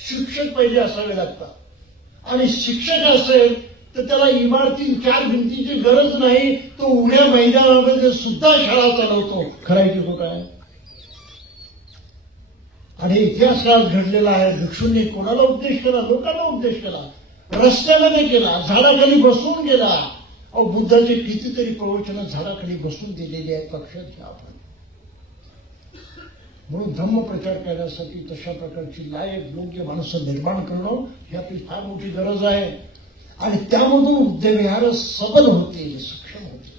शिक्षक पाहिजे असावे लागतात. आणि शिक्षक असेल तर त्याला इमारती 4 भिंतीची गरज नाही, तो उघड्या मैदानामध्ये सुद्धा शाळा चालवतो. खरं की खोटं आहे? आणि इतिहास काळ घडलेला आहे. भिक्षूंनी कोणाला उपदेश केला? लोकांना उपदेश केला. रस्त्यामध्ये केला, झाडाखाली बसून गेला. अहो, बुद्धाचे कितीतरी प्रवचनं झाडाखाली बसून दिलेली आहेत. लक्षात घ्या आपण. म्हणून धम्मप्रचार करण्यासाठी तशा प्रकारची लायक योग्य माणसं निर्माण करणं ही आपली फार मोठी गरज आहे. आणि त्यामधून ते विहार सबल होतील, सक्षम होतील.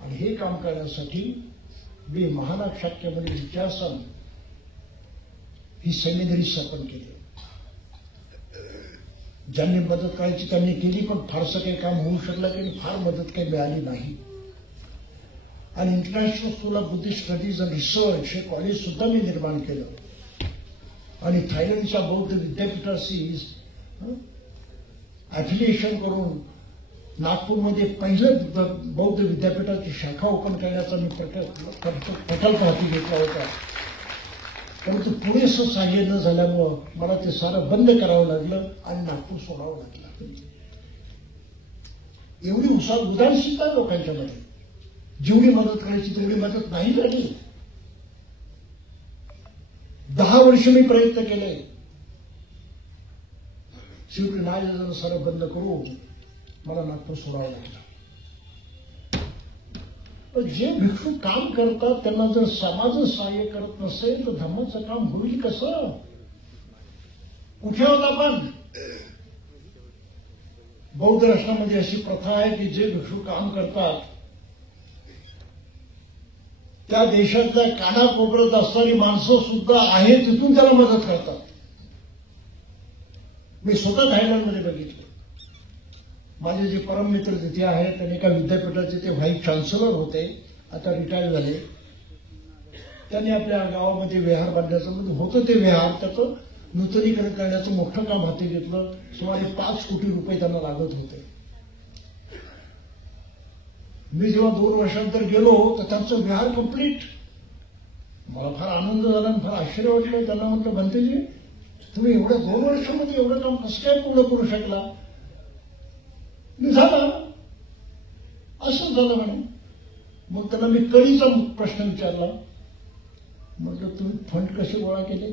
आणि हे काम करण्यासाठी मी महानाथ शाक्यमध्ये विचारसन ही सेमिनरी स्थापन केली. ज्यांनी मदत करायची त्यांनी केली, पण फारसं काही काम होऊ शकलं की फार मदत काही मिळाली नाही. आणि international school of Buddhist studies and research हे कॉलेज सुद्धा मी निर्माण केलं. आणि थायलंडच्या बौद्ध विद्यापीठाशी ॲफिलिएशन करून नागपूरमध्ये पहिलं बौद्ध विद्यापीठाची शाखा ओपन करण्याचा मी प्रकल्प हाती घेतला होता. परंतु पुरेसं सहाय्य न झाल्यामुळं मला ते सारं बंद करावं लागलं आणि नागपूर सोडावं लागलं. एवढी उदासीनता लोकांच्यामध्ये. जेवढी मदत करायची तेवढी मदत नाही झाली. 10 वर्ष मी प्रयत्न केले. शेवटी नाही सारं बंद करू मला नागपूर सोडावं लागलं. जे भिक्षू काम करतात त्यांना जर समाज सहाय्य करत नसेल तर धर्माचं काम होईल कसं? कुठे होत आपण? बौद्ध राष्ट्रामध्ये अशी प्रथा आहे की जे भिक्षू काम करतात त्या देशातल्या कानाकोपऱ्यात असणारी माणसं सुद्धा आहेत तिथून त्याला मदत करतात. मी स्वतः थायलंडमध्ये बघितलं. माझे जे परममित्र तिथे आहेत त्यांनी एका विद्यापीठाचे ते व्हाईस चान्सलर होते, आता रिटायर झाले. त्यांनी आपल्या गावामध्ये विहार बांधण्याचं म्हणजे होतं ते विहार, त्याचं नूतनीकरण करण्याचं मोठं काम हाती घेतलं. सुमारे 5 कोटी रुपये त्यांना लागत होते. मी जेव्हा 2 वर्षांतर गेलो तर त्यांचं विहार कंप्लीट. मला फार आनंद झाला आणि फार आश्चर्य वाटलं. त्यांना म्हटलं, भंतेजी तुम्ही एवढ्या 2 वर्षामध्ये एवढं काम कसं काय पूर्ण करू शकला? झालं असं झालं म्हणे. मग त्यांना मी कळीचा प्रश्न विचारला. म्हटलं तुम्ही फंड कसे गोळा केले?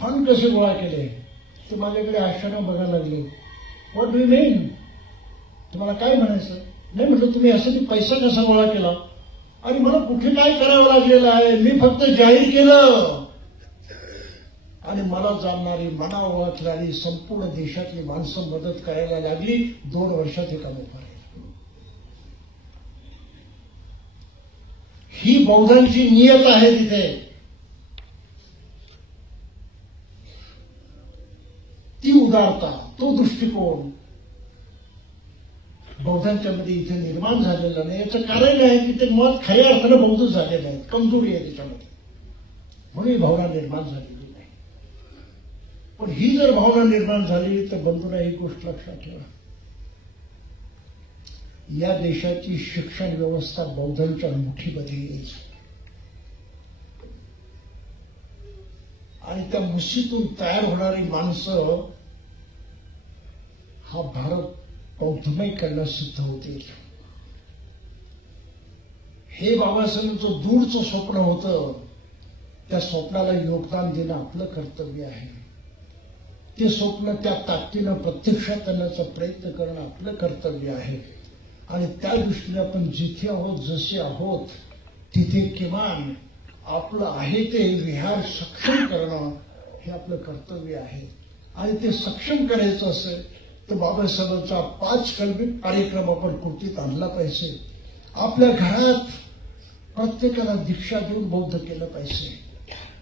फंड कसे गोळा केले? ते माझ्याकडे आश्चर्य बघायला लागले. व्हॉट डू यू मीन? तुम्हाला काय म्हणायचं? नाही म्हटलं तुम्ही यासाठी पैसा कसा गोळा केला? आणि मला कुठे काय करावं लागलेलं आहे, मी फक्त जाहीर केलं आणि मला जाणणारी, मना ओळखणारी संपूर्ण देशातली माणसं मदत करायला लागली. 2 वर्षात हे काम उभं राहिलं. ही बौद्धांची नियत आहे तिथे. ती उदारता, तो दृष्टिकोन बौद्धांच्या मध्ये इथे निर्माण झालेलं नाही. याचं कारण आहे की ते मत खऱ्या अर्थानं बौद्ध झालेलं आहे, कमजोरी आहे त्याच्यामध्ये, म्हणून ही भावना निर्माण झालेली नाही. पण ही जर भावना निर्माण झाली तर बंधूंना एक गोष्ट लक्षात ठेवा, या देशाची शिक्षण व्यवस्था बौद्धांच्या मुठीमध्ये येईल आणि त्या मुशीतून तयार होणारी माणसं हा भारत बौद्धमय करण्यास सिद्ध होतील. हे बाबासाहेबांचं दूरचं स्वप्न होतं, त्या स्वप्नाला योगदान देणं आपलं कर्तव्य आहे. ते स्वप्न त्या ताकदीनं प्रत्यक्षात आणण्याचा प्रयत्न करणं आपलं कर्तव्य आहे. आणि त्या दृष्टीने आपण जिथे आहोत, जसे आहोत, तिथे किमान आपलं आहे ते विहार सक्षम करणं हे आपलं कर्तव्य आहे. आणि ते सक्षम करायचं असेल तर बाबासाहेबांचा 5 कलमी कार्यक्रम आपण कृतीत आणला पाहिजे. आपल्या घरात प्रत्येकाला दीक्षा देऊन बौद्ध केलं पाहिजे.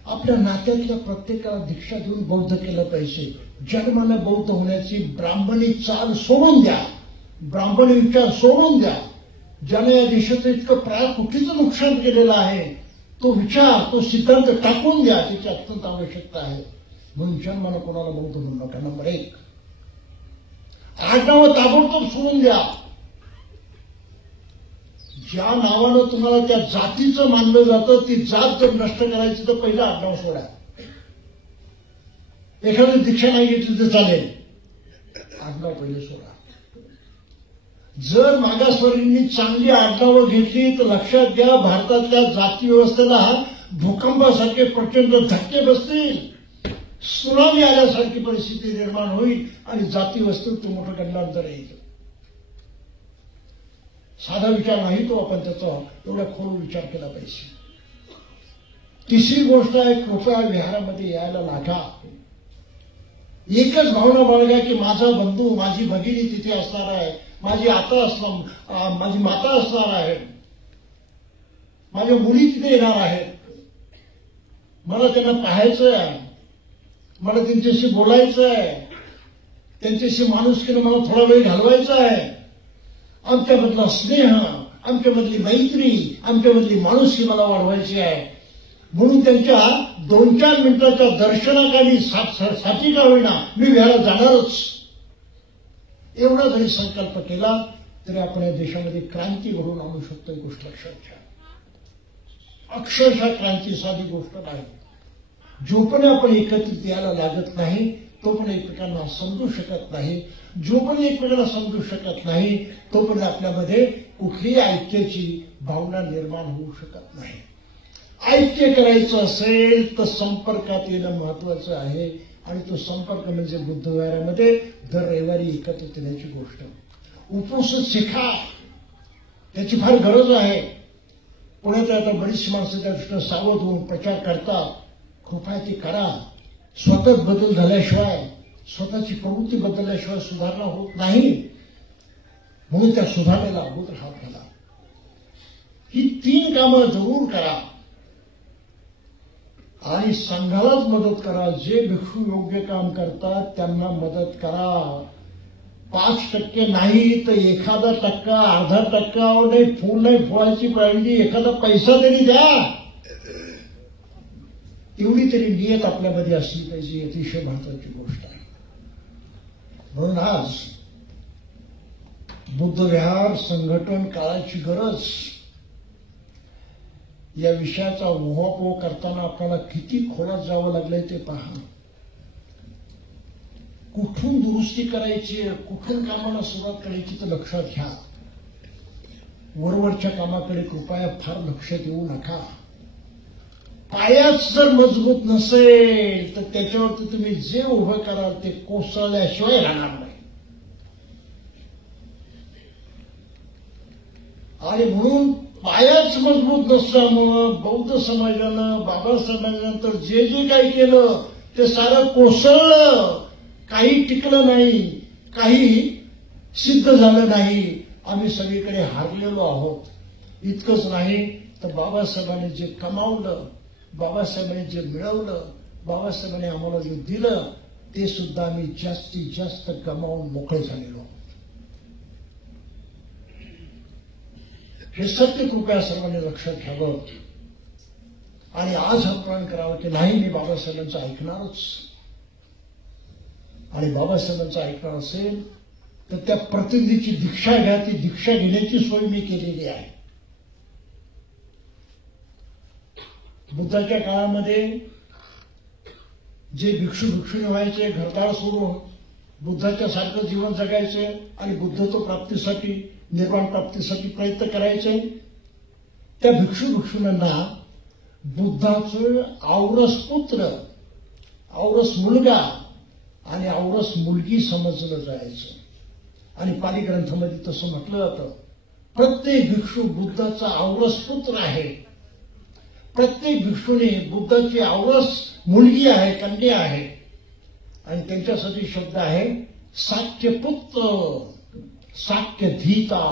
आपल्या नात्यातल्या प्रत्येकाला दीक्षा देऊन बौद्ध केलं पाहिजे. जन्माला बौद्ध होण्याची ब्राह्मणी चाल सोडून द्या, ब्राह्मणी विचार सोडून द्या. ज्याने या देशाचं इतकं प्राणकुटीचं नुकसान केलेलं आहे, तो विचार, तो सिद्धांत टाकून द्या. त्याची अत्यंत आवश्यकता आहे. म्हणून जन्माला कोणाला बौद्ध म्हणू नका. नंबर 1, आडनावं ताबडतोब सोडून द्या. ज्या नावानं तुम्हाला त्या जातीचं मानलं जातं, ती जात जर नष्ट करायची तर पहिलं आडनाव सोडा. एखादी दीक्षा नाही घेतली तर चालेल, आडनाव पहिले सोडा. जर मागासवर्गीयांनी चांगली आडनावं घेतली तर लक्षात घ्या, भारतातल्या जाती व्यवस्थेला भूकंपासारखे प्रचंड धक्के बसतील, सुनामी आल्यासारखी परिस्थिती निर्माण होईल आणि जाती व्यवस्थेत मोठं गंडांतर येईल. साधा विचार नाही तो, आपण त्याचा एवढा खोल विचार केला पाहिजे. तिसरी गोष्ट आहे, कृपया विहारामध्ये यायला लागा. एकच भावना बाळगा की माझा बंधू, माझी भगिनी तिथे असणार आहे, माझी माता असणार आहे, माझ्या मुली तिथे येणार आहेत, मला त्यांना पाहायचं आहे, मला त्यांच्याशी बोलायचं आहे, त्यांच्याशी माणुसकीनं मला थोडा वेळ घालवायचा आहे. आमच्यामधला स्नेह, आमच्यामधली मैत्री, आमच्यामधली माणुसकी मला वाढवायची आहे. म्हणून त्यांच्या 2-4 मिनिटाच्या दर्शनाखाली साठी का होईना मी विहारात जाणारच. एवढा जरी संकल्प केला तरी आपण या देशामध्ये क्रांती घडवून आणू शकतो. ही गोष्ट लक्षात घ्या. अक्षरशः क्रांती साधी गोष्ट नाही. जोपर्यंत आपण एकत्रित यायला लागत नाही तोपर्यंत एकमेकांना समजू शकत नाही. जोपर्यंत एकमेकांना समजू शकत नाही तोपर्यंत आपल्यामध्ये कुठलीही ऐक्याची भावना निर्माण होऊ शकत नाही. ऐक्य करायचं असेल तर संपर्कात येणं महत्वाचं आहे. आणि तो संपर्क म्हणजे बुद्धविहारामध्ये दर रविवारी एकत्रित येण्याची गोष्ट. उपवास शिका, त्याची फार गरज आहे. पुण्यात आता बरीचशी माणसं त्या दृष्टीनं सावध होऊन प्रचार करतात. कृपया ते करा. स्वतःच बदल झाल्याशिवाय, स्वतःची प्रवृत्ती बदलल्याशिवाय सुधारणा होत नाही. म्हणून त्या सुधारणेला अगोदर हात घाला. ही 3 कामं जरूर करा आणि संघालाच मदत करा. जे भिक्षू योग्य काम करतात त्यांना मदत करा. 5% नाही तर 1% अर्धा% नाही, फूल नाही फुलाची पाहिजे, एखादा पैसा तरी द्या. एवढी तरी नियत आपल्यामध्ये असली पाहिजे. अतिशय महत्वाची गोष्ट आहे. म्हणून आज बुद्धविहार संघटन काळाची गरज या विषयाचा उहापोह करताना आपल्याला किती खोलात जावं लागलंय ते पहा. कुठून दुरुस्ती करायची, कुठून कामाला सुरुवात करायची तर लक्षात घ्या. वरवरच्या कामाकडे कृपया फार लक्ष देऊ नका. पायाच जर मजबूत नसेल तर त्याच्यावरती तुम्ही जे उभं कराल ते कोसळल्याशिवाय राहणार नाही. आणि म्हणून पायाच मजबूत नसल्यामुळं बौद्ध समाजानं बाबासाहेबांनंतर जे जे काही केलं ते सारं कोसळलं. काही टिकलं नाही, काही सिद्ध झालं नाही. आम्ही सगळीकडे हारलेलो आहोत. इतकंच नाही तर बाबासाहेबांनी जे कमावलं, बाबासाहेबांनी जे मिळवलं, बाबासाहेबांनी आम्हाला जे दिलं ते सुद्धा आम्ही जास्तीत जास्त गमावून मोकळे झालेलो आहोत. हे सत्य कृपया सर्वांनी लक्षात घ्यावं आणि आज हा प्रण करावं की नाही, मी बाबासाहेबांचं ऐकणारच. आणि बाबासाहेबांचं ऐकणार असेल तर त्या प्रतिनिधीची दीक्षा घ्या. ती दीक्षा घेण्याची सोय मी केलेली आहे. बुद्धाच्या काळामध्ये जे भिक्षू भिक्षुणी व्हायचे, घरदार सोडून बुद्धाच्या सारखं जीवन जगायचे आणि बुद्धत्व प्राप्तीसाठी, निर्वाण प्राप्तीसाठी प्रयत्न करायचे, त्या भिक्षू भिक्षुणांना बुद्धाचं औरस पुत्र, औरस मुलगा आणि औरस मुलगी समजलं जायचं. आणि पाली ग्रंथामध्ये तसं म्हटलं जातं, प्रत्येक भिक्षू बुद्धाचा औरस पुत्र आहे. प्रत्येक भिक्षूने बुद्धाची औरस मुलगी आहे, कन्या आहे. आणि त्यांच्यासाठी शब्द आहे साक्यपुत्र, साक्यधीता.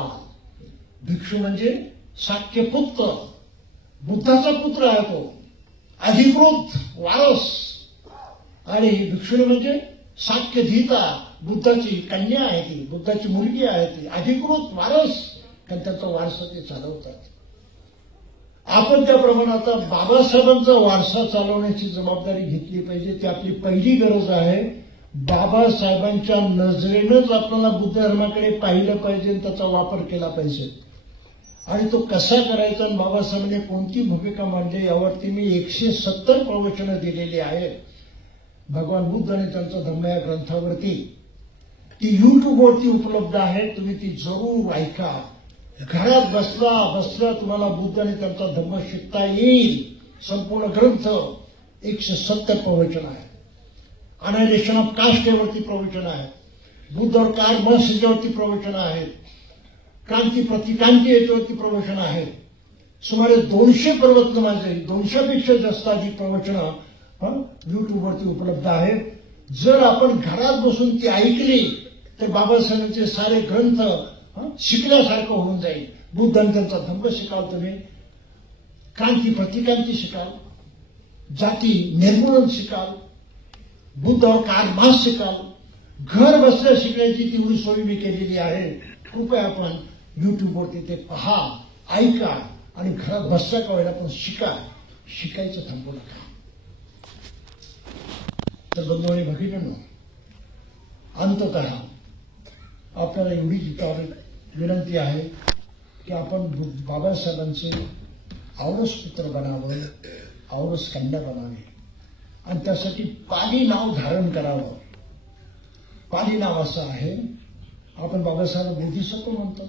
भिक्षू म्हणजे साक्यपुत्र, बुद्धाचा पुत्र आहे तो, अधिकृत वारस. आणि भिक्षुणी म्हणजे साक्यधीता, बुद्धाची कन्या आहे ती, बुद्धाची मुलगी आहे ती, अधिकृत वारस. कारण त्यांचा वारसा ते चालवतात. आपण त्याप्रमाणे आता बाबासाहेबांचा वारसा चालवण्याची जबाबदारी घेतली पाहिजे. ती आपली पहिली गरज आहे. बाबासाहेबांच्या नजरेनंच आपल्याला बुद्ध धर्माकडे पाहिलं पाहिजे आणि त्याचा वापर केला पाहिजे. आणि तो कसा करायचा आणि बाबासाहेबांनी कोणती भूमिका मांडली यावरती मी 170 प्रवचनं दिलेली आहेत. भगवान बुद्ध आणि त्यांचा धम्म या ग्रंथावरती ती युट्यूबवरती उपलब्ध आहे. तुम्ही ती जरूर ऐका. घरात बसला बसला तुम्हाला बुद्ध आणि त्यांचा धम्म शिकता येईल. संपूर्ण ग्रंथ 170 प्रवचन आहे. अनायलेशन ऑफ कास्ट यावरती प्रवचन आहे. बुद्ध और कार्ल मार्क्स याच्यावरती प्रवचन आहेत. क्रांती प्रतिक्रांती याच्यावरती प्रवचन आहे. सुमारे 200 प्रवचन माझे, 200पेक्षा जास्त अधिक प्रवचनं युट्यूबवरती उपलब्ध आहेत. जर आपण घरात बसून ती ऐकली तर बाबासाहेबांचे सारे ग्रंथ शिकल्यासारखं होऊन जाईल. बुद्ध आणि त्यांचा धम्म शिकाल तुम्ही, क्रांती प्रतिक्रांती शिकाल, जाती निर्मूलन शिकाल, बुद्ध और कार्ल मार्क्स शिकाल. घर बसल्या शिकण्याची तेवढी सोय मी केलेली आहे. कृपया आपण युट्यूबवरती ते पहा, ऐका आणि घरात बसल्या का व्हायला पण शिका. शिकायचं थांबू नका. तर बंधू आणि भगिनींनो, अंततः आपल्याला एवढी विनंती आहे की आपण बाबासाहेबांचे औरस पुत्र बनावं, औरस कन्या बनावी आणि त्यासाठी पाली नाव धारण करावं. पाली नाव असं आहे, आपण बाबासाहेब बोधिसत्व म्हणतो.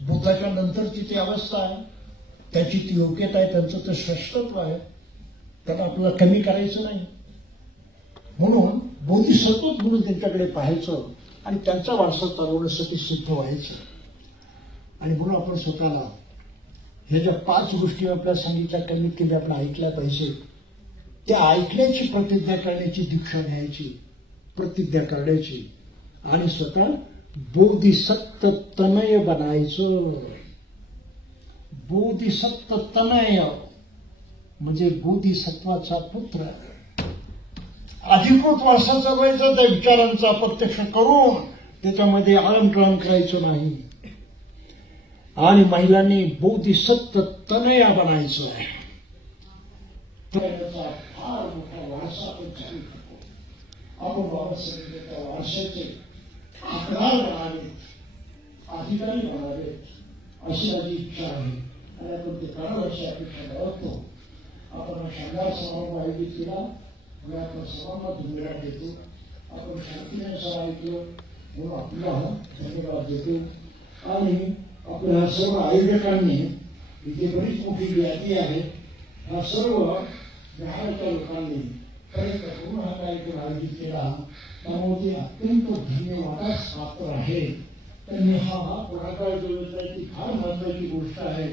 बुद्धाच्या नंतरची ती अवस्था आहे, त्याची ती योग्यता आहे, त्यांचं ते श्रेष्ठत्व आहे. त्याला आपल्याला कमी करायचं नाही. म्हणून बोधिसत्व म्हणून त्यांच्याकडे पाहायचं आणि त्यांचा वारसा चालवण्यासाठी सिद्ध व्हायचं. आणि म्हणून आपण स्वतःला ह्या ज्या 5 गोष्टी आपल्याला सांगितल्या कमीत कमी आपण ऐकल्या पाहिजे. त्या ऐकण्याची प्रतिज्ञा करण्याची, दीक्षा घ्यायची, प्रतिज्ञा करण्याची आणि स्वतः बोधिसत्व तनय बनायचं. बोधिसत्व तनय म्हणजे बोधिसत्वाचा पुत्र. अधिकृत वारसा चालवायचा, त्या विचारांचा प्रत्यक्ष करून त्याच्यामध्ये आळंटळण करायचं नाही. आणि महिलांनी बोधिसत्व तनया बनायचं आहे. फार मोठा वारसा आपण चालू शकतो. आपण बाबासाहेबांच्या वारशाचे हकदार बनावेत, अधिकारी बनावेत अशी माझी इच्छा आहे. आणि आपण ते करावं अशी अपेक्षा बाळगतो. आपण शानदार समारंभ आयोजित केला. आपण सर्वांना धन्यवाद देतो. आपण शांतीने सर ऐकलं म्हणून आपल्याला धन्यवाद देतो. आणि आपल्या सर्व आयोजकांनी इथे बरीच मोठी यादी आहे. ह्या सर्व बिहारच्या लोकांनी प्रयत्न करून हा कार्यक्रम आयोजित केला. त्यामुळे ते अत्यंत धन्यवादास पात्र आहे. त्यांनी हा पुढाकार जो घेतला ती फार महत्वाची गोष्ट आहे.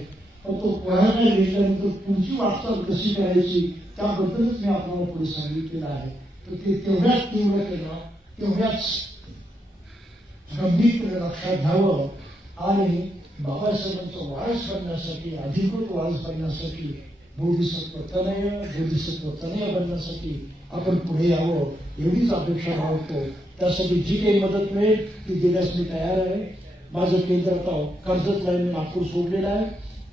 पण तो पुढाकार घेतल्यानंतर पुढची वाटचाल कशी करायची त्याबद्दलच मी आपल्याला पुढे सांगितलेलं आहे. तर ते तेवढ्याच तीव्र केलं, तेवढ्याच गंभीरपणे लक्षात घ्यावं आणि बाबासाहेबांचा वारस बनण्यासाठी, अधिकृत वारस बनण्यासाठी, बोधिसत्व तनय बनण्यासाठी आपण पुढे यावं एवढीच अपेक्षा बाळगतो. त्यासाठी जी काही मदत मिळेल ती देण्यास मी तयार आहे. माझं केंद्र आता कर्जतला मी नागपूर सोडलेलं आहे.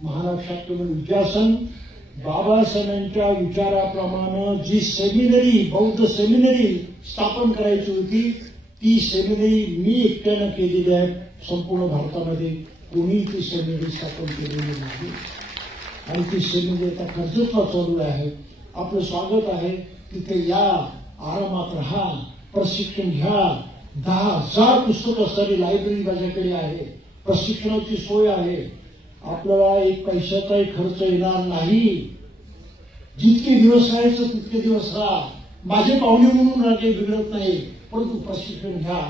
महाराष्ट्रात विद्यासन बाबासाहेबांच्या विचाराप्रमाणे जी सेमिनरी, बौद्ध सेमिनरी स्थापन करायची होती ती सेमिनरी मी एकट्यानं केलेली आहे. संपूर्ण भारतामध्ये कोणी ती सेमिनरी स्थापन केलेली नाही आणि ती सेमिनरी आता कर्जतला चालू आहे. आपलं स्वागत आहे. तिथे या, आरामात राहा, प्रशिक्षण घ्या. 10,000 पुस्तकं असणारी लायब्ररी माझ्याकडे आहे. प्रशिक्षणाची सोय आहे. आपल्याला एक पैशाचाही खर्च येणार नाही. जितके दिवस राहायचं तितके दिवस राहा. माझे पाहुणे म्हणून काही बिघडत नाही, परंतु प्रशिक्षण घ्या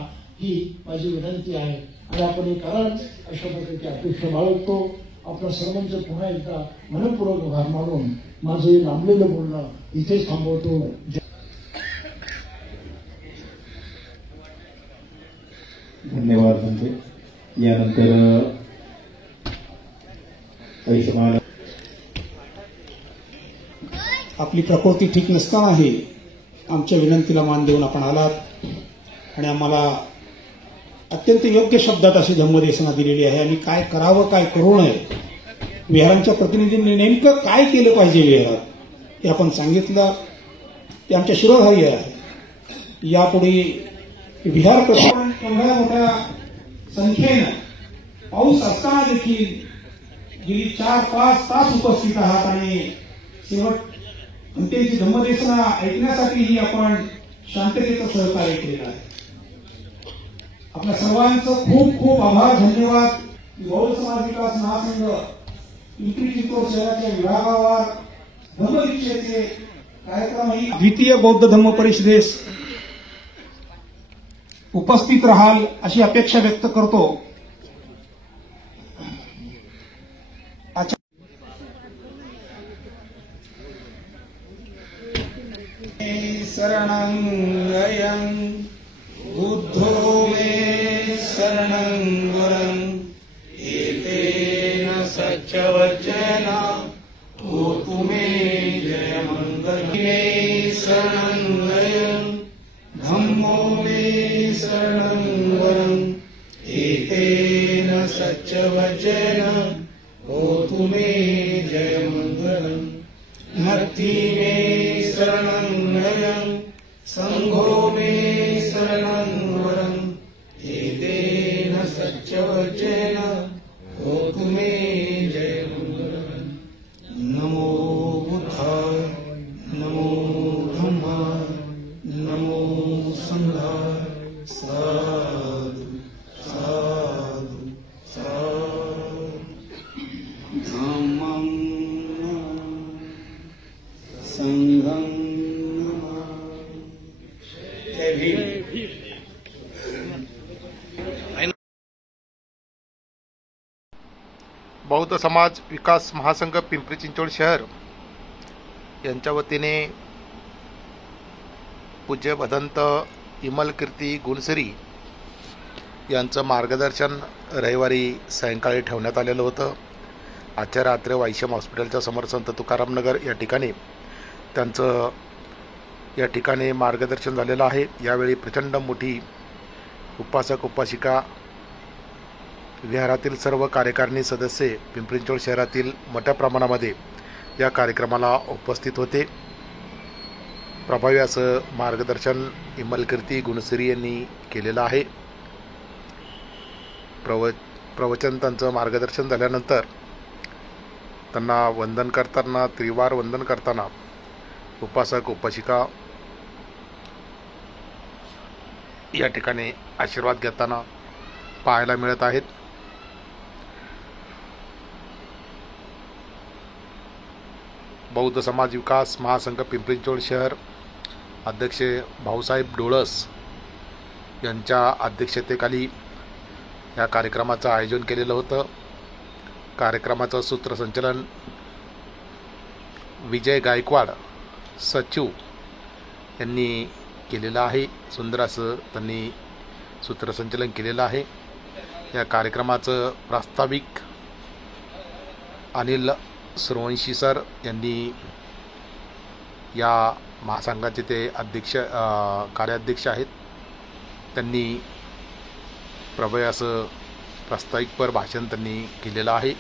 ही माझी विनंती आहे आणि आपण हे कराल अशा प्रकारची अपेक्षा बाळगतो. आपल्या सर्वांचं पुन्हा एकदा मनपूर्वक आभार मानून माझं हे लांबलेलं बोलणं इथेच थांबवतो. धन्यवाद. म्हणजे यानंतर आपली प्रकृती ठीक नसतानाही आमच्या विनंतीला मान देऊन आपण आलात आणि आम्हाला अत्यंत योग्य शब्दात अशी धम्मदेशना दिलेली आहे आणि काय करावं काय करू नये, विहारांच्या प्रतिनिधींनी नेमकं काय केलं पाहिजे विहारात हे आपण सांगितलं. ते आमच्या शिरोधारी आहे. यापुढे विहार प्रशासन एवढ्या मोठ्या संख्येनं पाऊस असताना देखील गेली 4-5 तास उपस्थित आहात आणि शेवट अंत्यची धम्मदेशना ऐकण्यासाठीही आपण शांततेचं सहकार्य केलं आहे. आपल्या सर्वांचं खूप खूप आभार, धन्यवाद. बौद्ध समाज विकास महासंघ पिंपरी चिंचवड शहराच्या विभागावर धम्मदीक्षेचे कार्यक्रमही द्वितीय बौद्ध धम्म परिषदेस उपस्थित राहाल अशी अपेक्षा व्यक्त करतो. शरणं अयं बुद्धो मे शरणं वरं एतेन सच्चवचना होतु मे जय मंगल. मे शरणं अयं धम्मो मे शरणं वरं एतेन सच्चवचना होतु मे जय मंगलम्. मत्ति मे शरणं अयं संघो मे शरणं वरं एतेन सच्चवचन होतु मे जय मंगलम्. नमो बुद्धाय, नमो धम्माय, नमो संघाय. साधु साधु साधु. धम्मं संघं जय भीम. बौद्ध समाज विकास महासंघ पिंपरी चिंचवड शहर यांच्या वतीने पूज्य भदंत इमलकीर्ती गुणसरी यांचं मार्गदर्शन रविवारी सायंकाळी ठेवण्यात आलेलं होतं. आजच्या रात्री वायशम हॉस्पिटलच्या समोर संत तुकाराम नगर या ठिकाणी त्यांचं या ठिकाणी मार्गदर्शन झालेलं आहे. यावेळी प्रचंड मोठी उपासक उपासिका, विहारातील सर्व कार्यकारिणी सदस्य पिंपरी चिंचवड शहरातील मोठ्या प्रमाणामध्ये या कार्यक्रमाला उपस्थित होते. प्रभावी असं मार्गदर्शन इमलकीर्ती गुणसरी यांनी केलेलं आहे. प्रवचन त्यांचं मार्गदर्शन झाल्यानंतर त्यांना वंदन करताना, त्रिवार वंदन करताना उपासक उपासिका या ठिकाणी आशीर्वाद घेताना पाहायला मिळत आहेत. बौद्ध समाज विकास महासंघ पिंपरी चिंचवड शहर अध्यक्ष भाऊसाहेब डोळस यांच्या अध्यक्षतेखाली या कार्यक्रमाचं आयोजन केलेलं होतं. कार्यक्रमाचं सूत्रसंचालन विजय गायकवाड सचिव यांनी केलेलं आहे. सुंदर असं त्यांनी सूत्रसंचालन केलेलं आहे. या कार्यक्रमाचं प्रास्ताविक अनिल सुरवंशी सर यांनी, या महासंघाचे ते अध्यक्ष कार्याध्यक्ष आहेत, त्यांनी प्रभय असं प्रास्ताविकपर भाषण त्यांनी केलेलं आहे.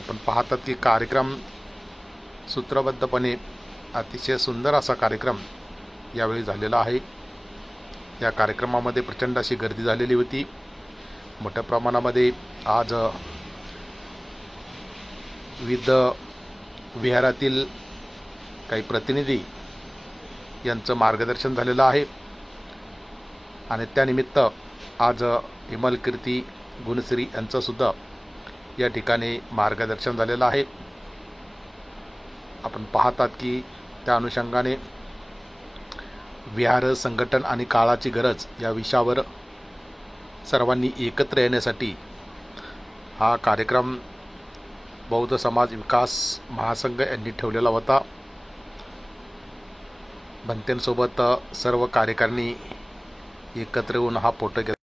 आपण पाहतात की कार्यक्रम सूत्रबद्धपणे अतिशय सुंदर असा कार्यक्रम यावेळी झालेला आहे. या कार्यक्रमामध्ये प्रचंड अशी गर्दी झालेली होती. मोठ्या प्रमाणामध्ये आज विविध विहारातील काही प्रतिनिधी यांचं मार्गदर्शन झालेलं आहे आणि त्यानिमित्त आज इमलकीर्ती गुणश्री यांचंसुद्धा या ठिकाणी मार्गदर्शन झालेलं आहे. आपण पाहतात की त्या अनुषंगाने विहार संघटन आणि काळाची गरज या विषयावर सर्वांनी एकत्र येण्यासाठी हा कार्यक्रम बौद्ध समाज विकास महासंघ यांनी ठेवलेला होता. भंतेंसोबत सर्व कार्यकारिणी एकत्र येऊन हा फोटो घेतला.